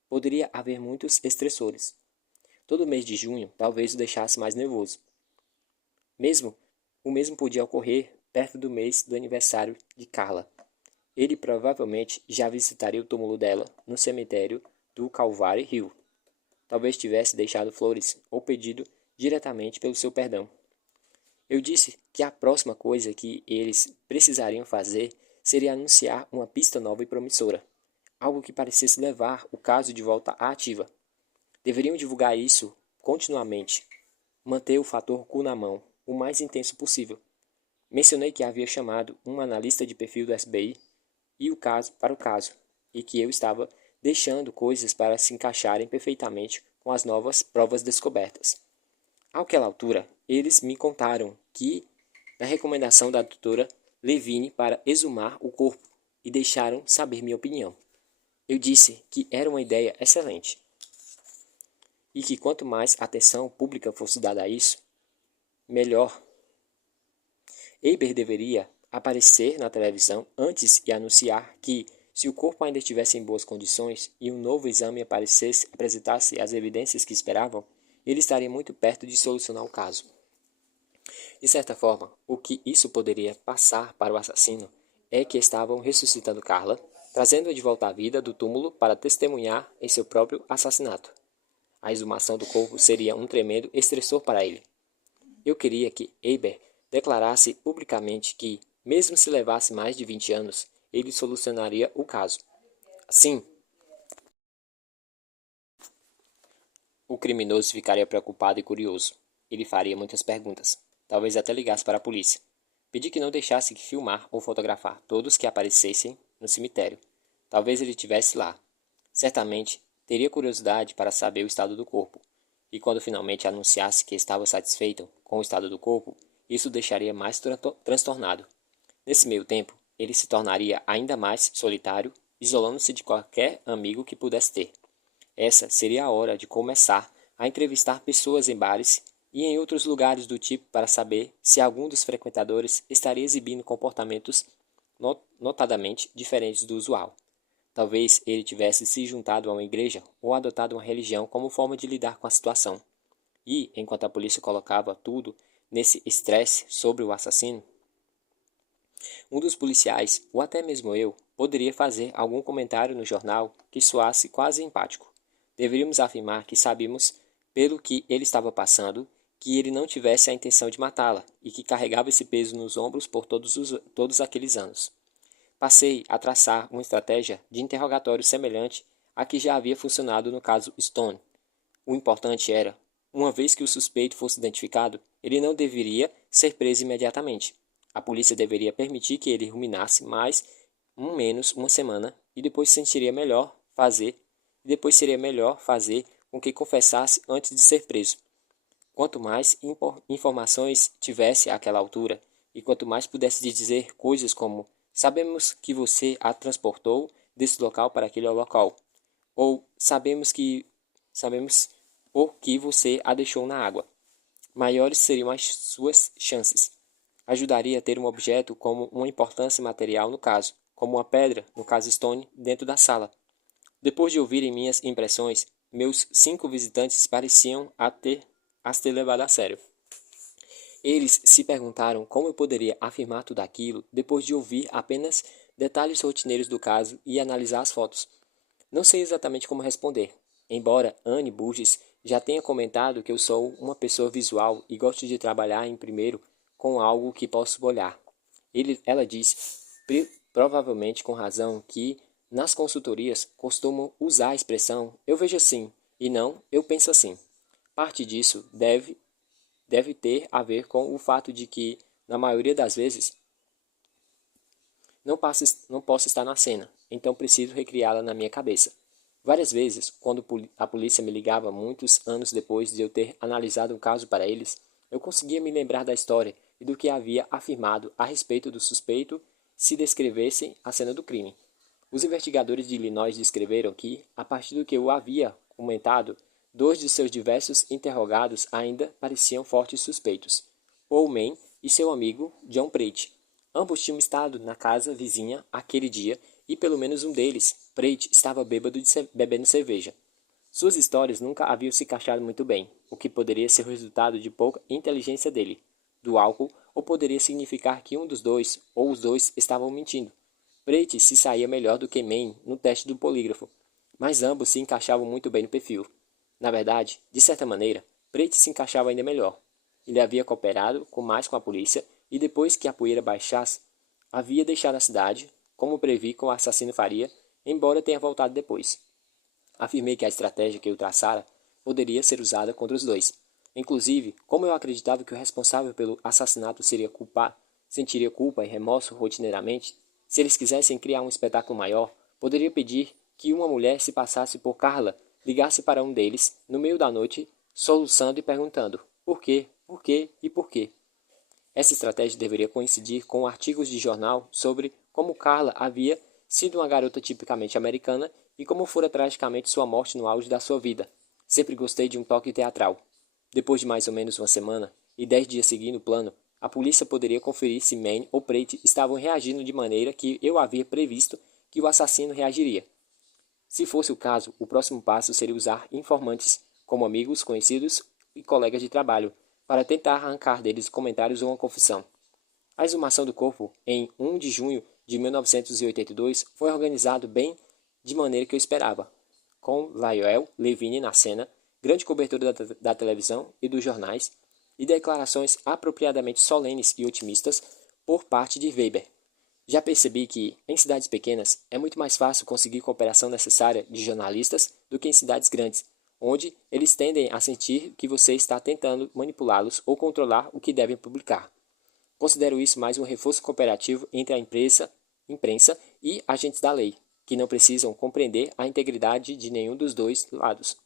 Poderia haver muitos estressores. Todo mês de junho talvez o deixasse mais nervoso. O mesmo podia ocorrer perto do mês do aniversário de Carla. Ele provavelmente já visitaria o túmulo dela no cemitério do Calvary Hill. Talvez tivesse deixado flores ou pedido diretamente pelo seu perdão. Eu disse que a próxima coisa que eles precisariam fazer seria anunciar uma pista nova e promissora, algo que parecesse levar o caso de volta à ativa. Deveriam divulgar isso continuamente, manter o fator cu na mão o mais intenso possível. Mencionei que havia chamado um analista de perfil do FBI e o caso, e que eu estava deixando coisas para se encaixarem perfeitamente com as novas provas descobertas. Àquela altura, eles me contaram que, da recomendação da doutora Levine para exumar o corpo, e deixaram saber minha opinião. Eu disse que era uma ideia excelente, e que quanto mais atenção pública fosse dada a isso, melhor. Eber deveria aparecer na televisão antes e anunciar que, se o corpo ainda estivesse em boas condições e um novo exame apresentasse as evidências que esperavam, ele estaria muito perto de solucionar o caso. De certa forma, o que isso poderia passar para o assassino é que estavam ressuscitando Carla, trazendo-a de volta à vida do túmulo para testemunhar em seu próprio assassinato. A exumação do corpo seria um tremendo estressor para ele. Eu queria que Eber declarasse publicamente que, mesmo se levasse mais de 20 anos, ele solucionaria o caso. Assim, o criminoso ficaria preocupado e curioso. Ele faria muitas perguntas. Talvez até ligasse para a polícia. Pedi que não deixasse que filmar ou fotografar todos que aparecessem no cemitério. Talvez ele estivesse lá. Certamente, teria curiosidade para saber o estado do corpo. E quando finalmente anunciasse que estava satisfeito com o estado do corpo, isso o deixaria mais transtornado. Nesse meio tempo, ele se tornaria ainda mais solitário, isolando-se de qualquer amigo que pudesse ter. Essa seria a hora de começar a entrevistar pessoas em bares e em outros lugares do tipo para saber se algum dos frequentadores estaria exibindo comportamentos notadamente diferentes do usual. Talvez ele tivesse se juntado a uma igreja ou adotado uma religião como forma de lidar com a situação. E, enquanto a polícia colocava tudo nesse estresse sobre o assassino, um dos policiais, ou até mesmo eu, poderia fazer algum comentário no jornal que soasse quase empático. Deveríamos afirmar que sabíamos, pelo que ele estava passando, que ele não tivesse a intenção de matá-la e que carregava esse peso nos ombros por todos aqueles anos. Passei a traçar uma estratégia de interrogatório semelhante à que já havia funcionado no caso Stone. O importante era, uma vez que o suspeito fosse identificado, ele não deveria ser preso imediatamente. A polícia deveria permitir que ele ruminasse mais menos uma semana e depois seria melhor fazer com que confessasse antes de ser preso. Quanto mais informações tivesse àquela altura, e quanto mais pudesse dizer coisas como sabemos que você a transportou desse local para aquele local, ou sabemos por que você a deixou na água, maiores seriam as suas chances. Ajudaria a ter um objeto como uma importância material no caso, como uma pedra, no caso Stone, dentro da sala. Depois de ouvirem minhas impressões, meus 5 visitantes pareciam as ter levado a sério. Eles se perguntaram como eu poderia afirmar tudo aquilo depois de ouvir apenas detalhes rotineiros do caso e analisar as fotos. Não sei exatamente como responder, embora Anne Burgess já tenha comentado que eu sou uma pessoa visual e gosto de trabalhar em primeiro com algo que posso olhar. Ela disse, provavelmente com razão, que nas consultorias costumam usar a expressão "eu vejo assim", E não, eu penso assim. Parte disso deve ter a ver com o fato de que, na maioria das vezes, não posso estar na cena, então preciso recriá-la na minha cabeça. Várias vezes, quando a polícia me ligava muitos anos depois de eu ter analisado um caso para eles, eu conseguia me lembrar da história e do que havia afirmado a respeito do suspeito se descrevessem a cena do crime. Os investigadores de Illinois descreveram que, a partir do que eu havia comentado, dois de seus diversos interrogados ainda pareciam fortes suspeitos: Paul Mann e seu amigo John Prate. Ambos tinham estado na casa vizinha aquele dia e pelo menos um deles, Prate, estava bêbado bebendo cerveja. Suas histórias nunca haviam se encaixado muito bem, o que poderia ser o resultado de pouca inteligência dele, do álcool, ou poderia significar que um dos dois, ou os dois, estavam mentindo. Prate se saía melhor do que Mann no teste do polígrafo, mas ambos se encaixavam muito bem no perfil. Na verdade, de certa maneira, Prate se encaixava ainda melhor. Ele havia cooperado mais com a polícia e depois que a poeira baixasse, havia deixado a cidade, como previ que o assassino faria, embora tenha voltado depois. Afirmei que a estratégia que eu traçara poderia ser usada contra os dois. Inclusive, como eu acreditava que o responsável pelo assassinato sentiria culpa e remorso rotineiramente, se eles quisessem criar um espetáculo maior, poderia pedir que uma mulher se passasse por Carla, ligasse para um deles, no meio da noite, soluçando e perguntando: por quê, por quê e por quê? Essa estratégia deveria coincidir com artigos de jornal sobre como Carla havia sido uma garota tipicamente americana e como fora tragicamente sua morte no auge da sua vida. Sempre gostei de um toque teatral. Depois de mais ou menos uma semana e 10 dias seguindo o plano, a polícia poderia conferir se Mann ou Prate estavam reagindo de maneira que eu havia previsto que o assassino reagiria. Se fosse o caso, o próximo passo seria usar informantes, como amigos, conhecidos e colegas de trabalho, para tentar arrancar deles comentários ou uma confissão. A exumação do corpo, em 1 de junho de 1982, foi organizado bem de maneira que eu esperava, com Lyle Levine na cena, grande cobertura da televisão e dos jornais, e declarações apropriadamente solenes e otimistas por parte de Weber. Já percebi que, em cidades pequenas, é muito mais fácil conseguir cooperação necessária de jornalistas do que em cidades grandes, onde eles tendem a sentir que você está tentando manipulá-los ou controlar o que devem publicar. Considero isso mais um reforço cooperativo entre a imprensa e agentes da lei, que não precisam compreender a integridade de nenhum dos dois lados.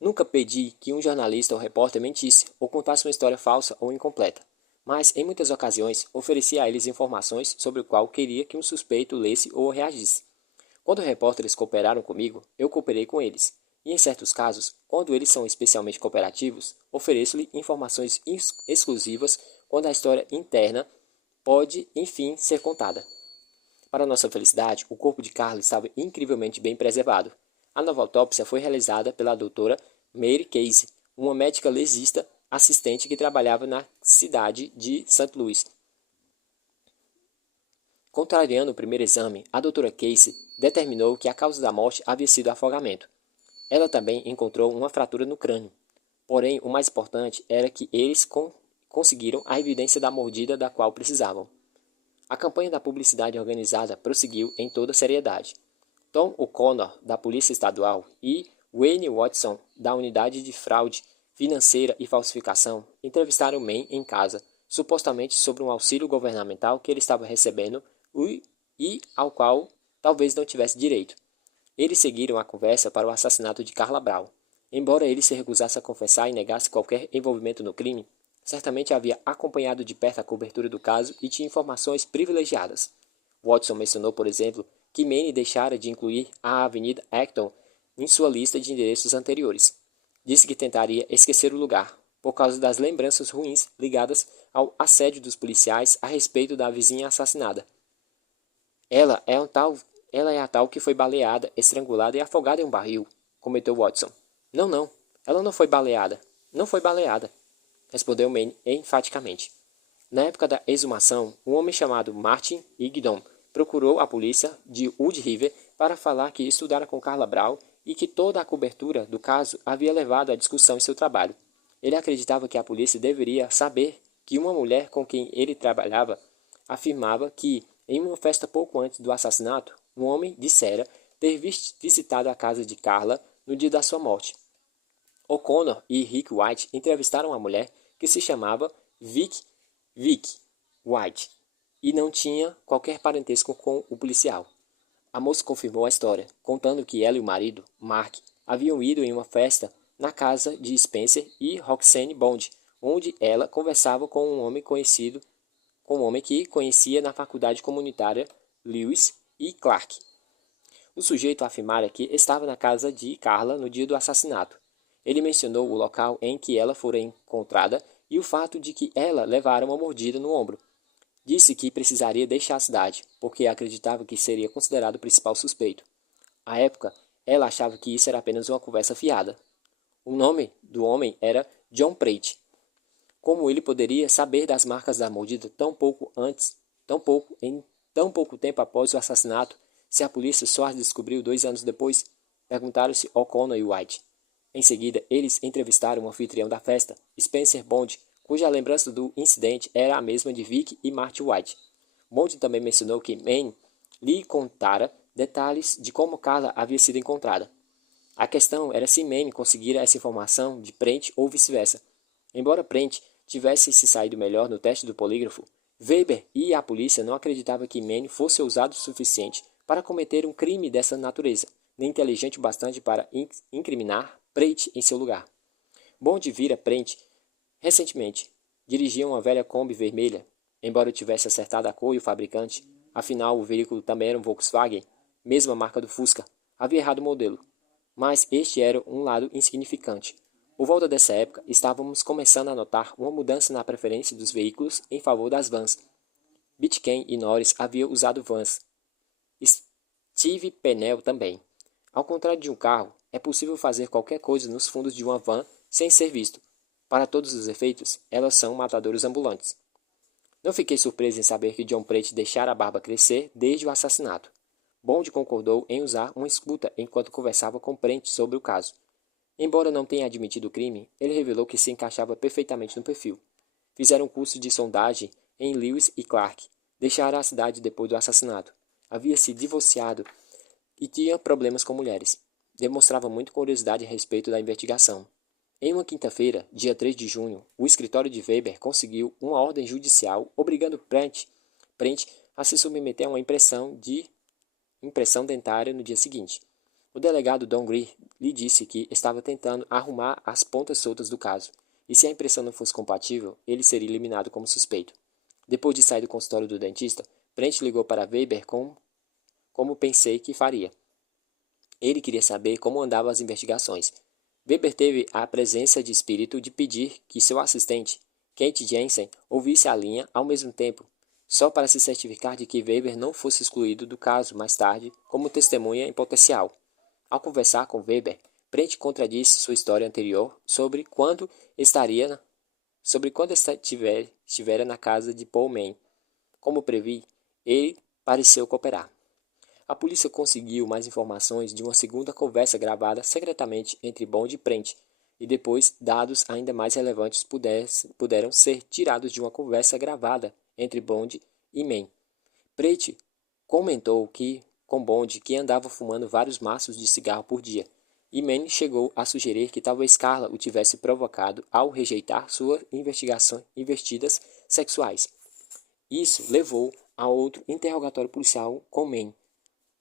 Nunca pedi que um jornalista ou repórter mentisse ou contasse uma história falsa ou incompleta, mas em muitas ocasiões oferecia a eles informações sobre o qual queria que um suspeito lesse ou reagisse. Quando repórteres cooperaram comigo, eu cooperei com eles. E em certos casos, quando eles são especialmente cooperativos, ofereço-lhe informações exclusivas quando a história interna pode, enfim, ser contada. Para nossa felicidade, o corpo de Carla estava incrivelmente bem preservado. A nova autópsia foi realizada pela doutora Mary Casey, uma médica legista assistente que trabalhava na cidade de St. Louis. Contrariando o primeiro exame, a doutora Casey determinou que a causa da morte havia sido afogamento. Ela também encontrou uma fratura no crânio. Porém, o mais importante era que eles conseguiram a evidência da mordida da qual precisavam. A campanha da publicidade organizada prosseguiu em toda seriedade. Tom O'Connor, da Polícia Estadual, e Wayne Watson, da Unidade de Fraude Financeira e Falsificação, entrevistaram Mann em casa, supostamente sobre um auxílio governamental que ele estava recebendo e ao qual talvez não tivesse direito. Eles seguiram a conversa para o assassinato de Carla Brown. Embora ele se recusasse a confessar e negasse qualquer envolvimento no crime, certamente havia acompanhado de perto a cobertura do caso e tinha informações privilegiadas. Watson mencionou, por exemplo, que Mann deixara de incluir a Avenida Acton em sua lista de endereços anteriores. Disse que tentaria esquecer o lugar, por causa das lembranças ruins ligadas ao assédio dos policiais a respeito da vizinha assassinada. Ela é a tal que foi baleada, estrangulada e afogada em um barril, comentou Watson. Não, não. Ela não foi baleada. Não foi baleada, respondeu Mann enfaticamente. Na época da exumação, um homem chamado Martin Igdon procurou a polícia de Wood River para falar que estudara com Carla Brown e que toda a cobertura do caso havia levado à discussão em seu trabalho. Ele acreditava que a polícia deveria saber que uma mulher com quem ele trabalhava afirmava que, em uma festa pouco antes do assassinato, um homem dissera ter visitado a casa de Carla no dia da sua morte. O'Connor e Rick White entrevistaram uma mulher que se chamava Vic White e não tinha qualquer parentesco com o policial. A moça confirmou a história, contando que ela e o marido, Mark, haviam ido em uma festa na casa de Spencer e Roxanne Bond, onde ela conversava com um homem que conhecia na faculdade comunitária Lewis e Clark. O sujeito afirmara que estava na casa de Carla no dia do assassinato. Ele mencionou o local em que ela fora encontrada e o fato de que ela levara uma mordida no ombro. Disse que precisaria deixar a cidade, porque acreditava que seria considerado o principal suspeito. À época, ela achava que isso era apenas uma conversa fiada. O nome do homem era John Prate. Como ele poderia saber das marcas da mordida em tão pouco tempo após o assassinato, se a polícia só as descobriu 2 anos depois? Perguntaram-se O'Connor e White. Em seguida, eles entrevistaram o anfitrião da festa, Spencer Bond, cuja lembrança do incidente era a mesma de Vic e Marty White. Bond também mencionou que Mann lhe contara detalhes de como Carla havia sido encontrada. A questão era se Mann conseguira essa informação de Prent ou vice-versa. Embora Prent tivesse se saído melhor no teste do polígrafo, Weber e a polícia não acreditavam que Mann fosse ousado o suficiente para cometer um crime dessa natureza, nem inteligente o bastante para incriminar Prent em seu lugar. Bond vira Prent recentemente. Dirigia uma velha Kombi vermelha, embora tivesse acertado a cor e o fabricante. Afinal, o veículo também era um Volkswagen, mesma marca do Fusca. Havia errado o modelo. Mas este era um lado insignificante. Por volta dessa época, estávamos começando a notar uma mudança na preferência dos veículos em favor das vans. Pitcairn e Norris haviam usado vans. Steve Pennell também. Ao contrário de um carro, é possível fazer qualquer coisa nos fundos de uma van sem ser visto. Para todos os efeitos, elas são matadores ambulantes. Não fiquei surpreso em saber que John Prate deixara a barba crescer desde o assassinato. Bond concordou em usar uma escuta enquanto conversava com Prate sobre o caso. Embora não tenha admitido o crime, ele revelou que se encaixava perfeitamente no perfil. Fizeram um curso de sondagem em Lewis e Clark. Deixara a cidade depois do assassinato. Havia se divorciado e tinha problemas com mulheres. Demonstrava muita curiosidade a respeito da investigação. Em uma quinta-feira, dia 3 de junho, o escritório de Weber conseguiu uma ordem judicial obrigando Prent a se submeter a uma impressão dentária no dia seguinte. O delegado Don Greer lhe disse que estava tentando arrumar as pontas soltas do caso, e se a impressão não fosse compatível, ele seria eliminado como suspeito. Depois de sair do consultório do dentista, Prent ligou para Weber como pensei que faria. Ele queria saber como andavam as investigações. Weber teve a presença de espírito de pedir que seu assistente, Kate Jensen, ouvisse a linha ao mesmo tempo, só para se certificar de que Weber não fosse excluído do caso mais tarde como testemunha em potencial. Ao conversar com Weber, Prent contradisse sua história anterior sobre quando estivera na casa de Paul Mann. Como previ, ele pareceu cooperar. A polícia conseguiu mais informações de uma segunda conversa gravada secretamente entre Bond e Prent, e depois dados ainda mais relevantes puderam ser tirados de uma conversa gravada entre Bond e Mann. Prent comentou com Bond que andava fumando vários maços de cigarro por dia, e Mann chegou a sugerir que talvez Carla o tivesse provocado ao rejeitar suas investidas sexuais. Isso levou a outro interrogatório policial com Mann,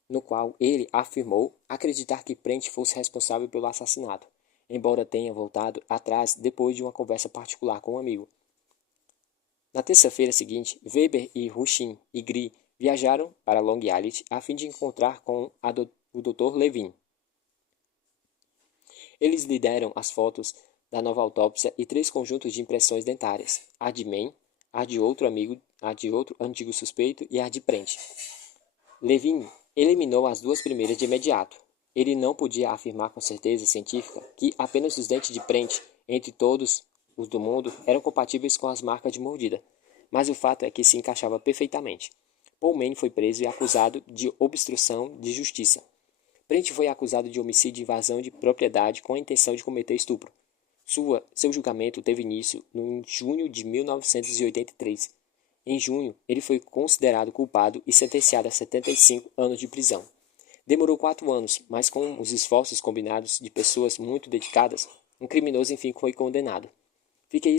no qual ele afirmou acreditar que Prent fosse responsável pelo assassinato, embora tenha voltado atrás depois de uma conversa particular com um amigo. Na terça-feira seguinte, Weber e Rushin e Greer viajaram para Long Island a fim de encontrar com o Dr. Levin. Eles lhe deram as fotos da nova autópsia e 3 conjuntos de impressões dentárias, a de Mann, a de outro antigo suspeito e a de Prent. Levin eliminou as 2 primeiras de imediato. Ele não podia afirmar com certeza científica que apenas os dentes de Prent, entre todos os do mundo, eram compatíveis com as marcas de mordida, mas o fato é que se encaixava perfeitamente. Paul Mann foi preso e acusado de obstrução de justiça. Prent foi acusado de homicídio e invasão de propriedade com a intenção de cometer estupro. Seu julgamento teve início em junho de 1983. Em junho, ele foi considerado culpado e sentenciado a 75 anos de prisão. Demorou 4 anos, mas com os esforços combinados de pessoas muito dedicadas, um criminoso enfim foi condenado. Fiquei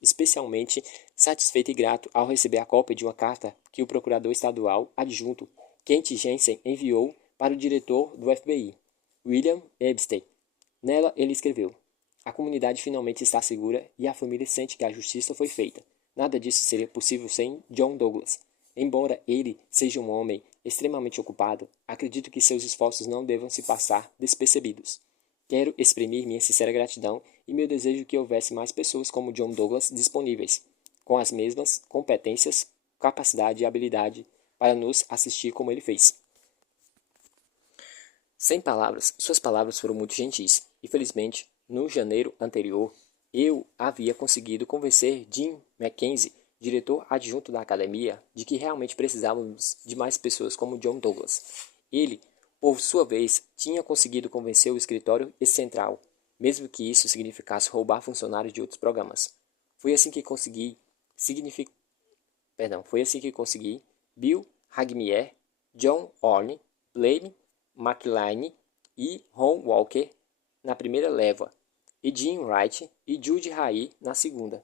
especialmente satisfeito e grato ao receber a cópia de uma carta que o procurador estadual adjunto, Kent Jensen, enviou para o diretor do FBI, William Epstein. Nela ele escreveu: a comunidade finalmente está segura e a família sente que a justiça foi feita. Nada disso seria possível sem John Douglas. Embora ele seja um homem extremamente ocupado, acredito que seus esforços não devam se passar despercebidos. Quero exprimir minha sincera gratidão e meu desejo que houvesse mais pessoas como John Douglas disponíveis, com as mesmas competências, capacidade e habilidade para nos assistir como ele fez. Sem palavras, suas palavras foram muito gentis. Infelizmente, no janeiro anterior, eu havia conseguido convencer Jim Mackenzie, diretor adjunto da academia, de que realmente precisávamos de mais pessoas como John Douglas. Ele, por sua vez, tinha conseguido convencer o escritório central, mesmo que isso significasse roubar funcionários de outros programas. Foi assim que consegui Bill Hagmier, John Orne, Blaine McLean e Ron Walker na primeira leva, e Jim Wright e Judy Ray na segunda.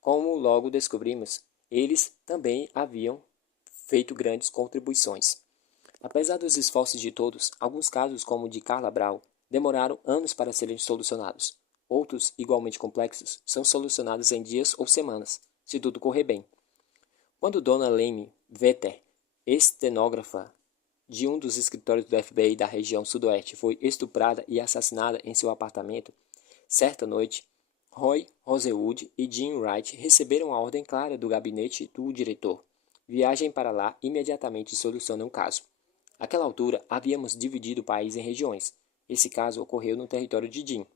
Como logo descobrimos, eles também haviam feito grandes contribuições. Apesar dos esforços de todos, alguns casos, como o de Carla Brown, demoraram anos para serem solucionados. Outros, igualmente complexos, são solucionados em dias ou semanas, se tudo correr bem. Quando Dona Lane Vetter, estenógrafa de um dos escritórios do FBI da região sudoeste, foi estuprada e assassinada em seu apartamento, certa noite, Roy Rosewood e Jim Wright receberam a ordem clara do gabinete do diretor. Viajem para lá imediatamente e solucionem o caso. Àquela altura, havíamos dividido o país em regiões. Esse caso ocorreu no território de Jim.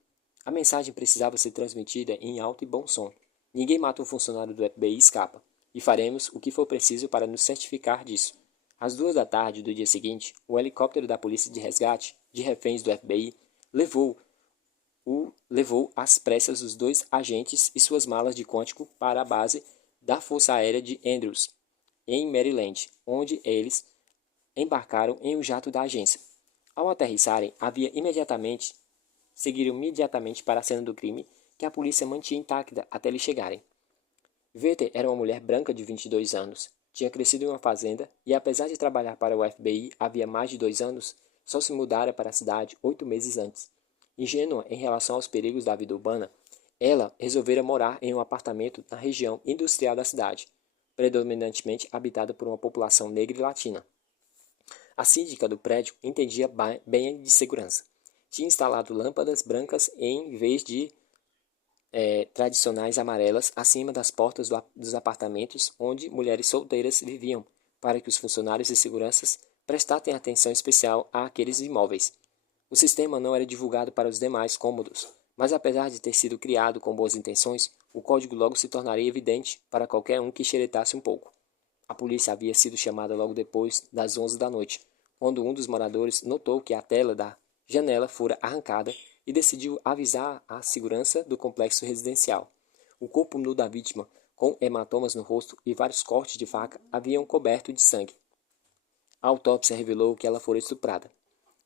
A mensagem precisava ser transmitida em alto e bom som. Ninguém mata um funcionário do FBI e escapa. E faremos o que for preciso para nos certificar disso. Às 2 da tarde do dia seguinte, o helicóptero da polícia de resgate de reféns do FBI levou às pressas os 2 agentes e suas malas de código para a base da Força Aérea de Andrews, em Maryland, onde eles embarcaram em um jato da agência. Ao aterrissarem, seguiram imediatamente para a cena do crime, que a polícia mantinha intacta até eles chegarem. Vetter era uma mulher branca de 22 anos. Tinha crescido em uma fazenda e, apesar de trabalhar para o FBI havia mais de 2 anos, só se mudara para a cidade 8 meses antes. Ingênua em relação aos perigos da vida urbana, ela resolvera morar em um apartamento na região industrial da cidade, predominantemente habitada por uma população negra e latina. A síndica do prédio entendia bem de segurança. Tinha instalado lâmpadas brancas em vez de tradicionais amarelas acima das portas dos apartamentos onde mulheres solteiras viviam, para que os funcionários e seguranças prestassem atenção especial àqueles imóveis. O sistema não era divulgado para os demais cômodos, mas apesar de ter sido criado com boas intenções, o código logo se tornaria evidente para qualquer um que xeretasse um pouco. A polícia havia sido chamada logo depois das 11 da noite, quando um dos moradores notou que a tela da janela fora arrancada e decidiu avisar a segurança do complexo residencial. O corpo nu da vítima, com hematomas no rosto e vários cortes de faca, haviam coberto de sangue. A autópsia revelou que ela fora estuprada.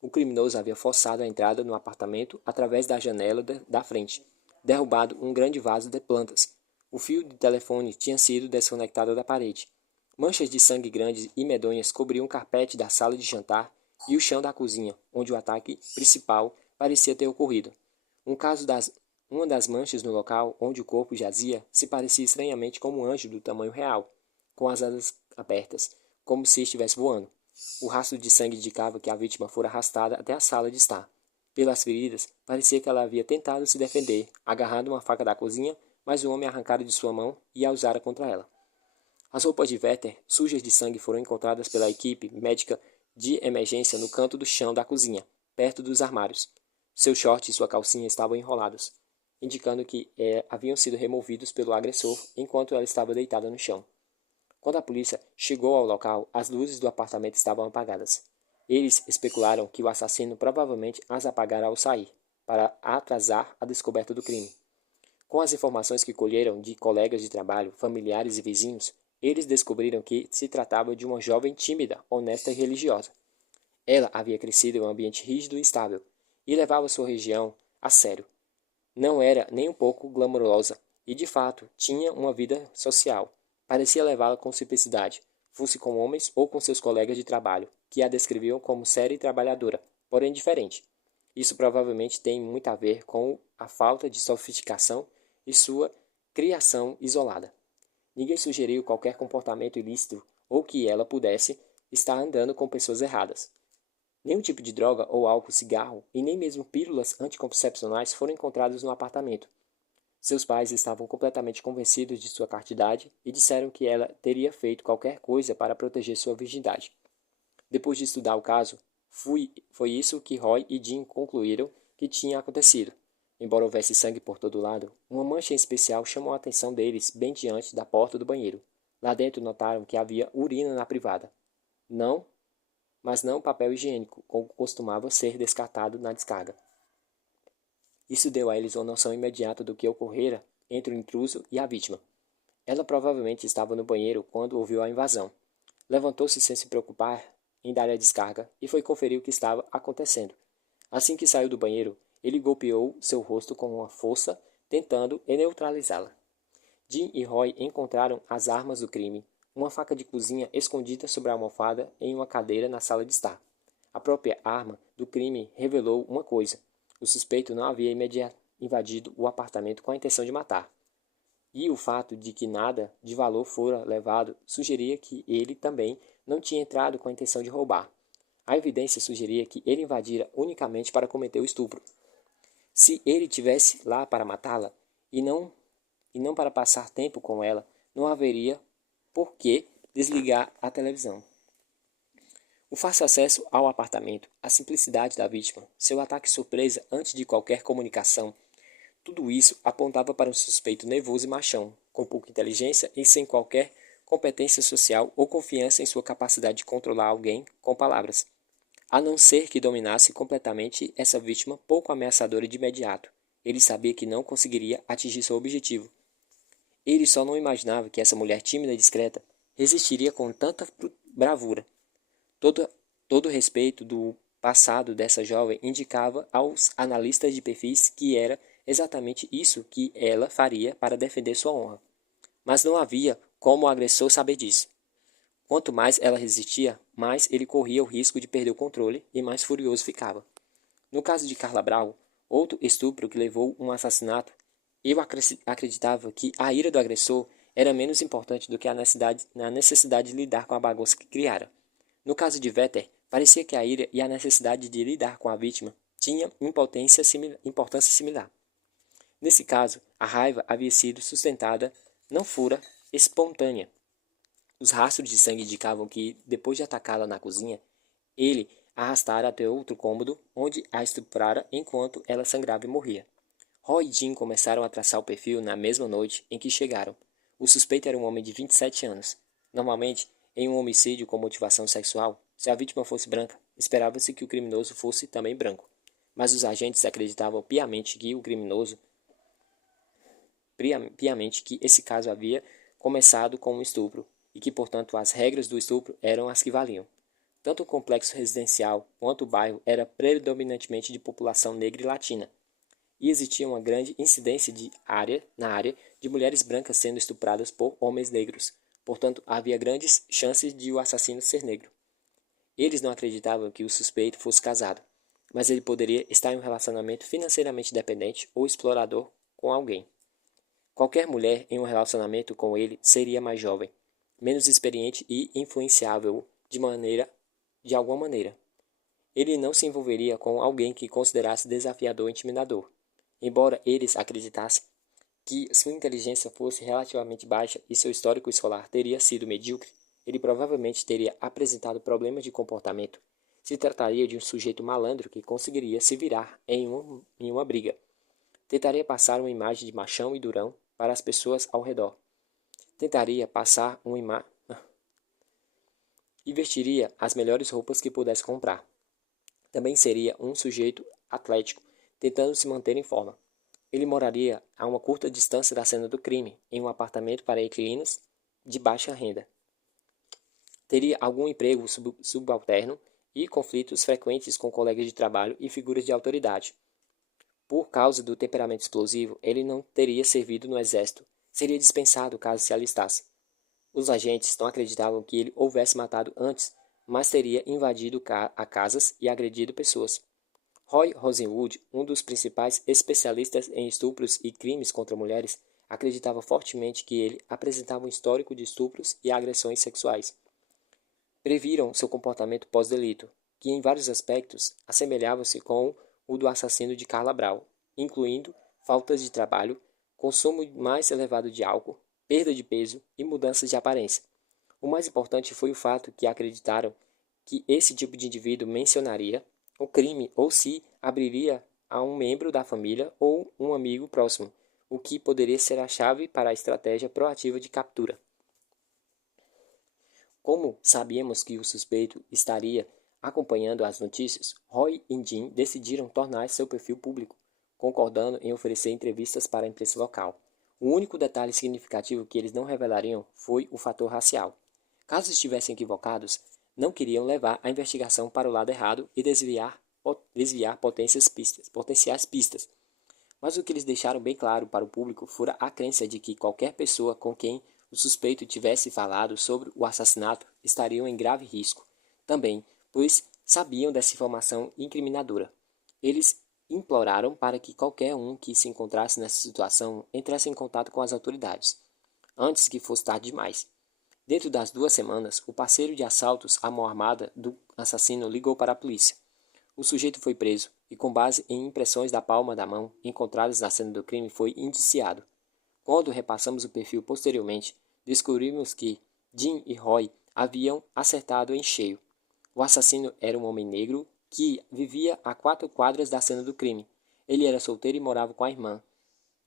O criminoso havia forçado a entrada no apartamento através da janela da frente, derrubado um grande vaso de plantas. O fio de telefone tinha sido desconectado da parede. Manchas de sangue grandes e medonhas cobriam o carpete da sala de jantar e o chão da cozinha, onde o ataque principal parecia ter ocorrido. Uma das manchas no local onde o corpo jazia se parecia estranhamente com um anjo do tamanho real, com as asas abertas, como se estivesse voando. O rastro de sangue indicava que a vítima fora arrastada até a sala de estar. Pelas feridas, parecia que ela havia tentado se defender, agarrando uma faca da cozinha, mas o homem arrancara de sua mão e a usara contra ela. As roupas de Vetter, sujas de sangue, foram encontradas pela equipe médica de emergência no canto do chão da cozinha, perto dos armários. Seu short e sua calcinha estavam enrolados, indicando que haviam sido removidos pelo agressor enquanto ela estava deitada no chão. Quando a polícia chegou ao local, as luzes do apartamento estavam apagadas. Eles especularam que o assassino provavelmente as apagara ao sair, para atrasar a descoberta do crime. Com as informações que colheram de colegas de trabalho, familiares e vizinhos, eles descobriram que se tratava de uma jovem tímida, honesta e religiosa. Ela havia crescido em um ambiente rígido e estável, e levava sua região a sério. Não era nem um pouco glamourosa, e de fato tinha uma vida social. Parecia levá-la com simplicidade, fosse com homens ou com seus colegas de trabalho, que a descreviam como séria e trabalhadora, porém diferente. Isso provavelmente tem muito a ver com a falta de sofisticação e sua criação isolada. Ninguém sugeriu qualquer comportamento ilícito ou que ela pudesse estar andando com pessoas erradas. Nenhum tipo de droga ou álcool, cigarro e nem mesmo pílulas anticoncepcionais foram encontrados no apartamento. Seus pais estavam completamente convencidos de sua castidade e disseram que ela teria feito qualquer coisa para proteger sua virgindade. Depois de estudar o caso, foi isso que Roy e Jim concluíram que tinha acontecido. Embora houvesse sangue por todo lado, uma mancha em especial chamou a atenção deles bem diante da porta do banheiro. Lá dentro notaram que havia urina na privada. Não, mas não papel higiênico, como costumava ser descartado na descarga. Isso deu a eles uma noção imediata do que ocorrera entre o intruso e a vítima. Ela provavelmente estava no banheiro quando ouviu a invasão. Levantou-se sem se preocupar em dar a descarga e foi conferir o que estava acontecendo. Assim que saiu do banheiro, ele golpeou seu rosto com uma força, tentando neutralizá-la. Jim e Roy encontraram as armas do crime, uma faca de cozinha escondida sobre a almofada em uma cadeira na sala de estar. A própria arma do crime revelou uma coisa: o suspeito não havia invadido o apartamento com a intenção de matar. E o fato de que nada de valor fora levado sugeria que ele também não tinha entrado com a intenção de roubar. A evidência sugeria que ele invadira unicamente para cometer o estupro. Se ele tivesse lá para matá-la e não para passar tempo com ela, não haveria por que desligar a televisão. O fácil acesso ao apartamento, a simplicidade da vítima, seu ataque surpresa antes de qualquer comunicação, tudo isso apontava para um suspeito nervoso e machão, com pouca inteligência e sem qualquer competência social ou confiança em sua capacidade de controlar alguém com palavras, a não ser que dominasse completamente essa vítima pouco ameaçadora de imediato. Ele sabia que não conseguiria atingir seu objetivo. Ele só não imaginava que essa mulher tímida e discreta resistiria com tanta bravura. Todo, todo o respeito do passado dessa jovem indicava aos analistas de perfis que era exatamente isso que ela faria para defender sua honra. Mas não havia como o agressor saber disso. Quanto mais ela resistia, mais ele corria o risco de perder o controle e mais furioso ficava. No caso de Carla Brau, outro estupro que levou um assassinato, eu acreditava que a ira do agressor era menos importante do que a necessidade de lidar com a bagunça que criara. No caso de Vetter, parecia que a ira e a necessidade de lidar com a vítima tinham importância similar. Nesse caso, a raiva havia sido sustentada, não fora espontânea. Os rastros de sangue indicavam que, depois de atacá-la na cozinha, ele a arrastara até outro cômodo, onde a estuprara enquanto ela sangrava e morria. Roy e Jim começaram a traçar o perfil na mesma noite em que chegaram. O suspeito era um homem de 27 anos. Normalmente, em um homicídio com motivação sexual, se a vítima fosse branca, esperava-se que o criminoso fosse também branco. Mas os agentes acreditavam piamente que esse caso havia começado com um estupro e que, portanto, as regras do estupro eram as que valiam. Tanto o complexo residencial quanto o bairro era predominantemente de população negra e latina, e existia uma grande incidência na área de mulheres brancas sendo estupradas por homens negros. Portanto, havia grandes chances de o assassino ser negro. Eles não acreditavam que o suspeito fosse casado, mas ele poderia estar em um relacionamento financeiramente dependente ou explorador com alguém. Qualquer mulher em um relacionamento com ele seria mais jovem, menos experiente e influenciável de alguma maneira. Ele não se envolveria com alguém que considerasse desafiador e intimidador. Embora eles acreditassem que sua inteligência fosse relativamente baixa e seu histórico escolar teria sido medíocre, ele provavelmente teria apresentado problemas de comportamento. Se trataria de um sujeito malandro que conseguiria se virar em uma briga. Tentaria passar uma imagem de machão e durão para as pessoas ao redor. Tentaria passar uma imagem e vestiria as melhores roupas que pudesse comprar. Também seria um sujeito atlético, tentando se manter em forma. Ele moraria a uma curta distância da cena do crime, em um apartamento para inquilinos de baixa renda. Teria algum emprego subalterno e conflitos frequentes com colegas de trabalho e figuras de autoridade. Por causa do temperamento explosivo, ele não teria servido no exército, seria dispensado caso se alistasse. Os agentes não acreditavam que ele houvesse matado antes, mas teria invadido a casas e agredido pessoas. Roy Rosenwood, um dos principais especialistas em estupros e crimes contra mulheres, acreditava fortemente que ele apresentava um histórico de estupros e agressões sexuais. Previram seu comportamento pós-delito, que em vários aspectos assemelhava-se com o do assassino de Carla Brau, incluindo faltas de trabalho, consumo mais elevado de álcool, perda de peso e mudanças de aparência. O mais importante foi o fato que acreditaram que esse tipo de indivíduo mencionaria o crime ou se abriria a um membro da família ou um amigo próximo, o que poderia ser a chave para a estratégia proativa de captura. Como sabíamos que o suspeito estaria acompanhando as notícias, Roy e Jim decidiram tornar seu perfil público, concordando em oferecer entrevistas para a imprensa local. O único detalhe significativo que eles não revelariam foi o fator racial. Caso estivessem equivocados, não queriam levar a investigação para o lado errado e desviar potenciais pistas. Mas o que eles deixaram bem claro para o público fora a crença de que qualquer pessoa com quem o suspeito tivesse falado sobre o assassinato estariam em grave risco. Também, pois sabiam dessa informação incriminadora. Eles imploraram para que qualquer um que se encontrasse nessa situação entrasse em contato com as autoridades, antes que fosse tarde demais. Dentro das 2 semanas, o parceiro de assaltos à mão armada do assassino ligou para a polícia. O sujeito foi preso e, com base em impressões da palma da mão encontradas na cena do crime, foi indiciado. Quando repassamos o perfil posteriormente, descobrimos que Jim e Roy haviam acertado em cheio. O assassino era um homem negro que vivia a 4 quadras da cena do crime. Ele era solteiro e morava com a irmã,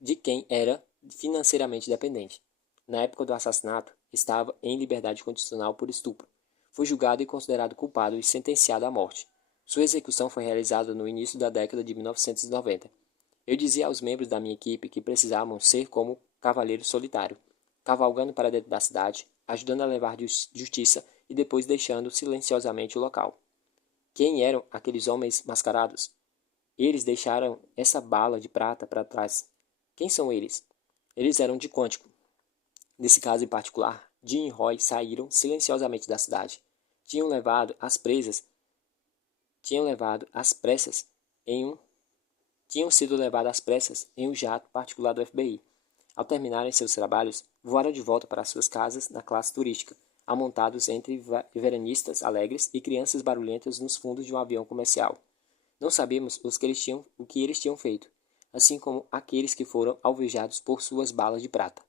de quem era financeiramente dependente. Na época do assassinato, estava em liberdade condicional por estupro. Foi julgado e considerado culpado e sentenciado à morte. Sua execução foi realizada no início da década de 1990. Eu dizia aos membros da minha equipe que precisavam ser como cavaleiro solitário, cavalgando para dentro da cidade, ajudando a levar justiça e depois deixando silenciosamente o local. Quem eram aqueles homens mascarados? Eles deixaram essa bala de prata para trás. Quem são eles? Eles eram de Quântico. Nesse caso em particular, Jim e Roy saíram silenciosamente da cidade. Tinham levado as pressas tinham sido levadas às pressas em um jato particular do FBI. Ao terminarem seus trabalhos, voaram de volta para suas casas na classe turística, amontados entre veranistas alegres e crianças barulhentas nos fundos de um avião comercial. Não sabíamos o que eles tinham feito, assim como aqueles que foram alvejados por suas balas de prata.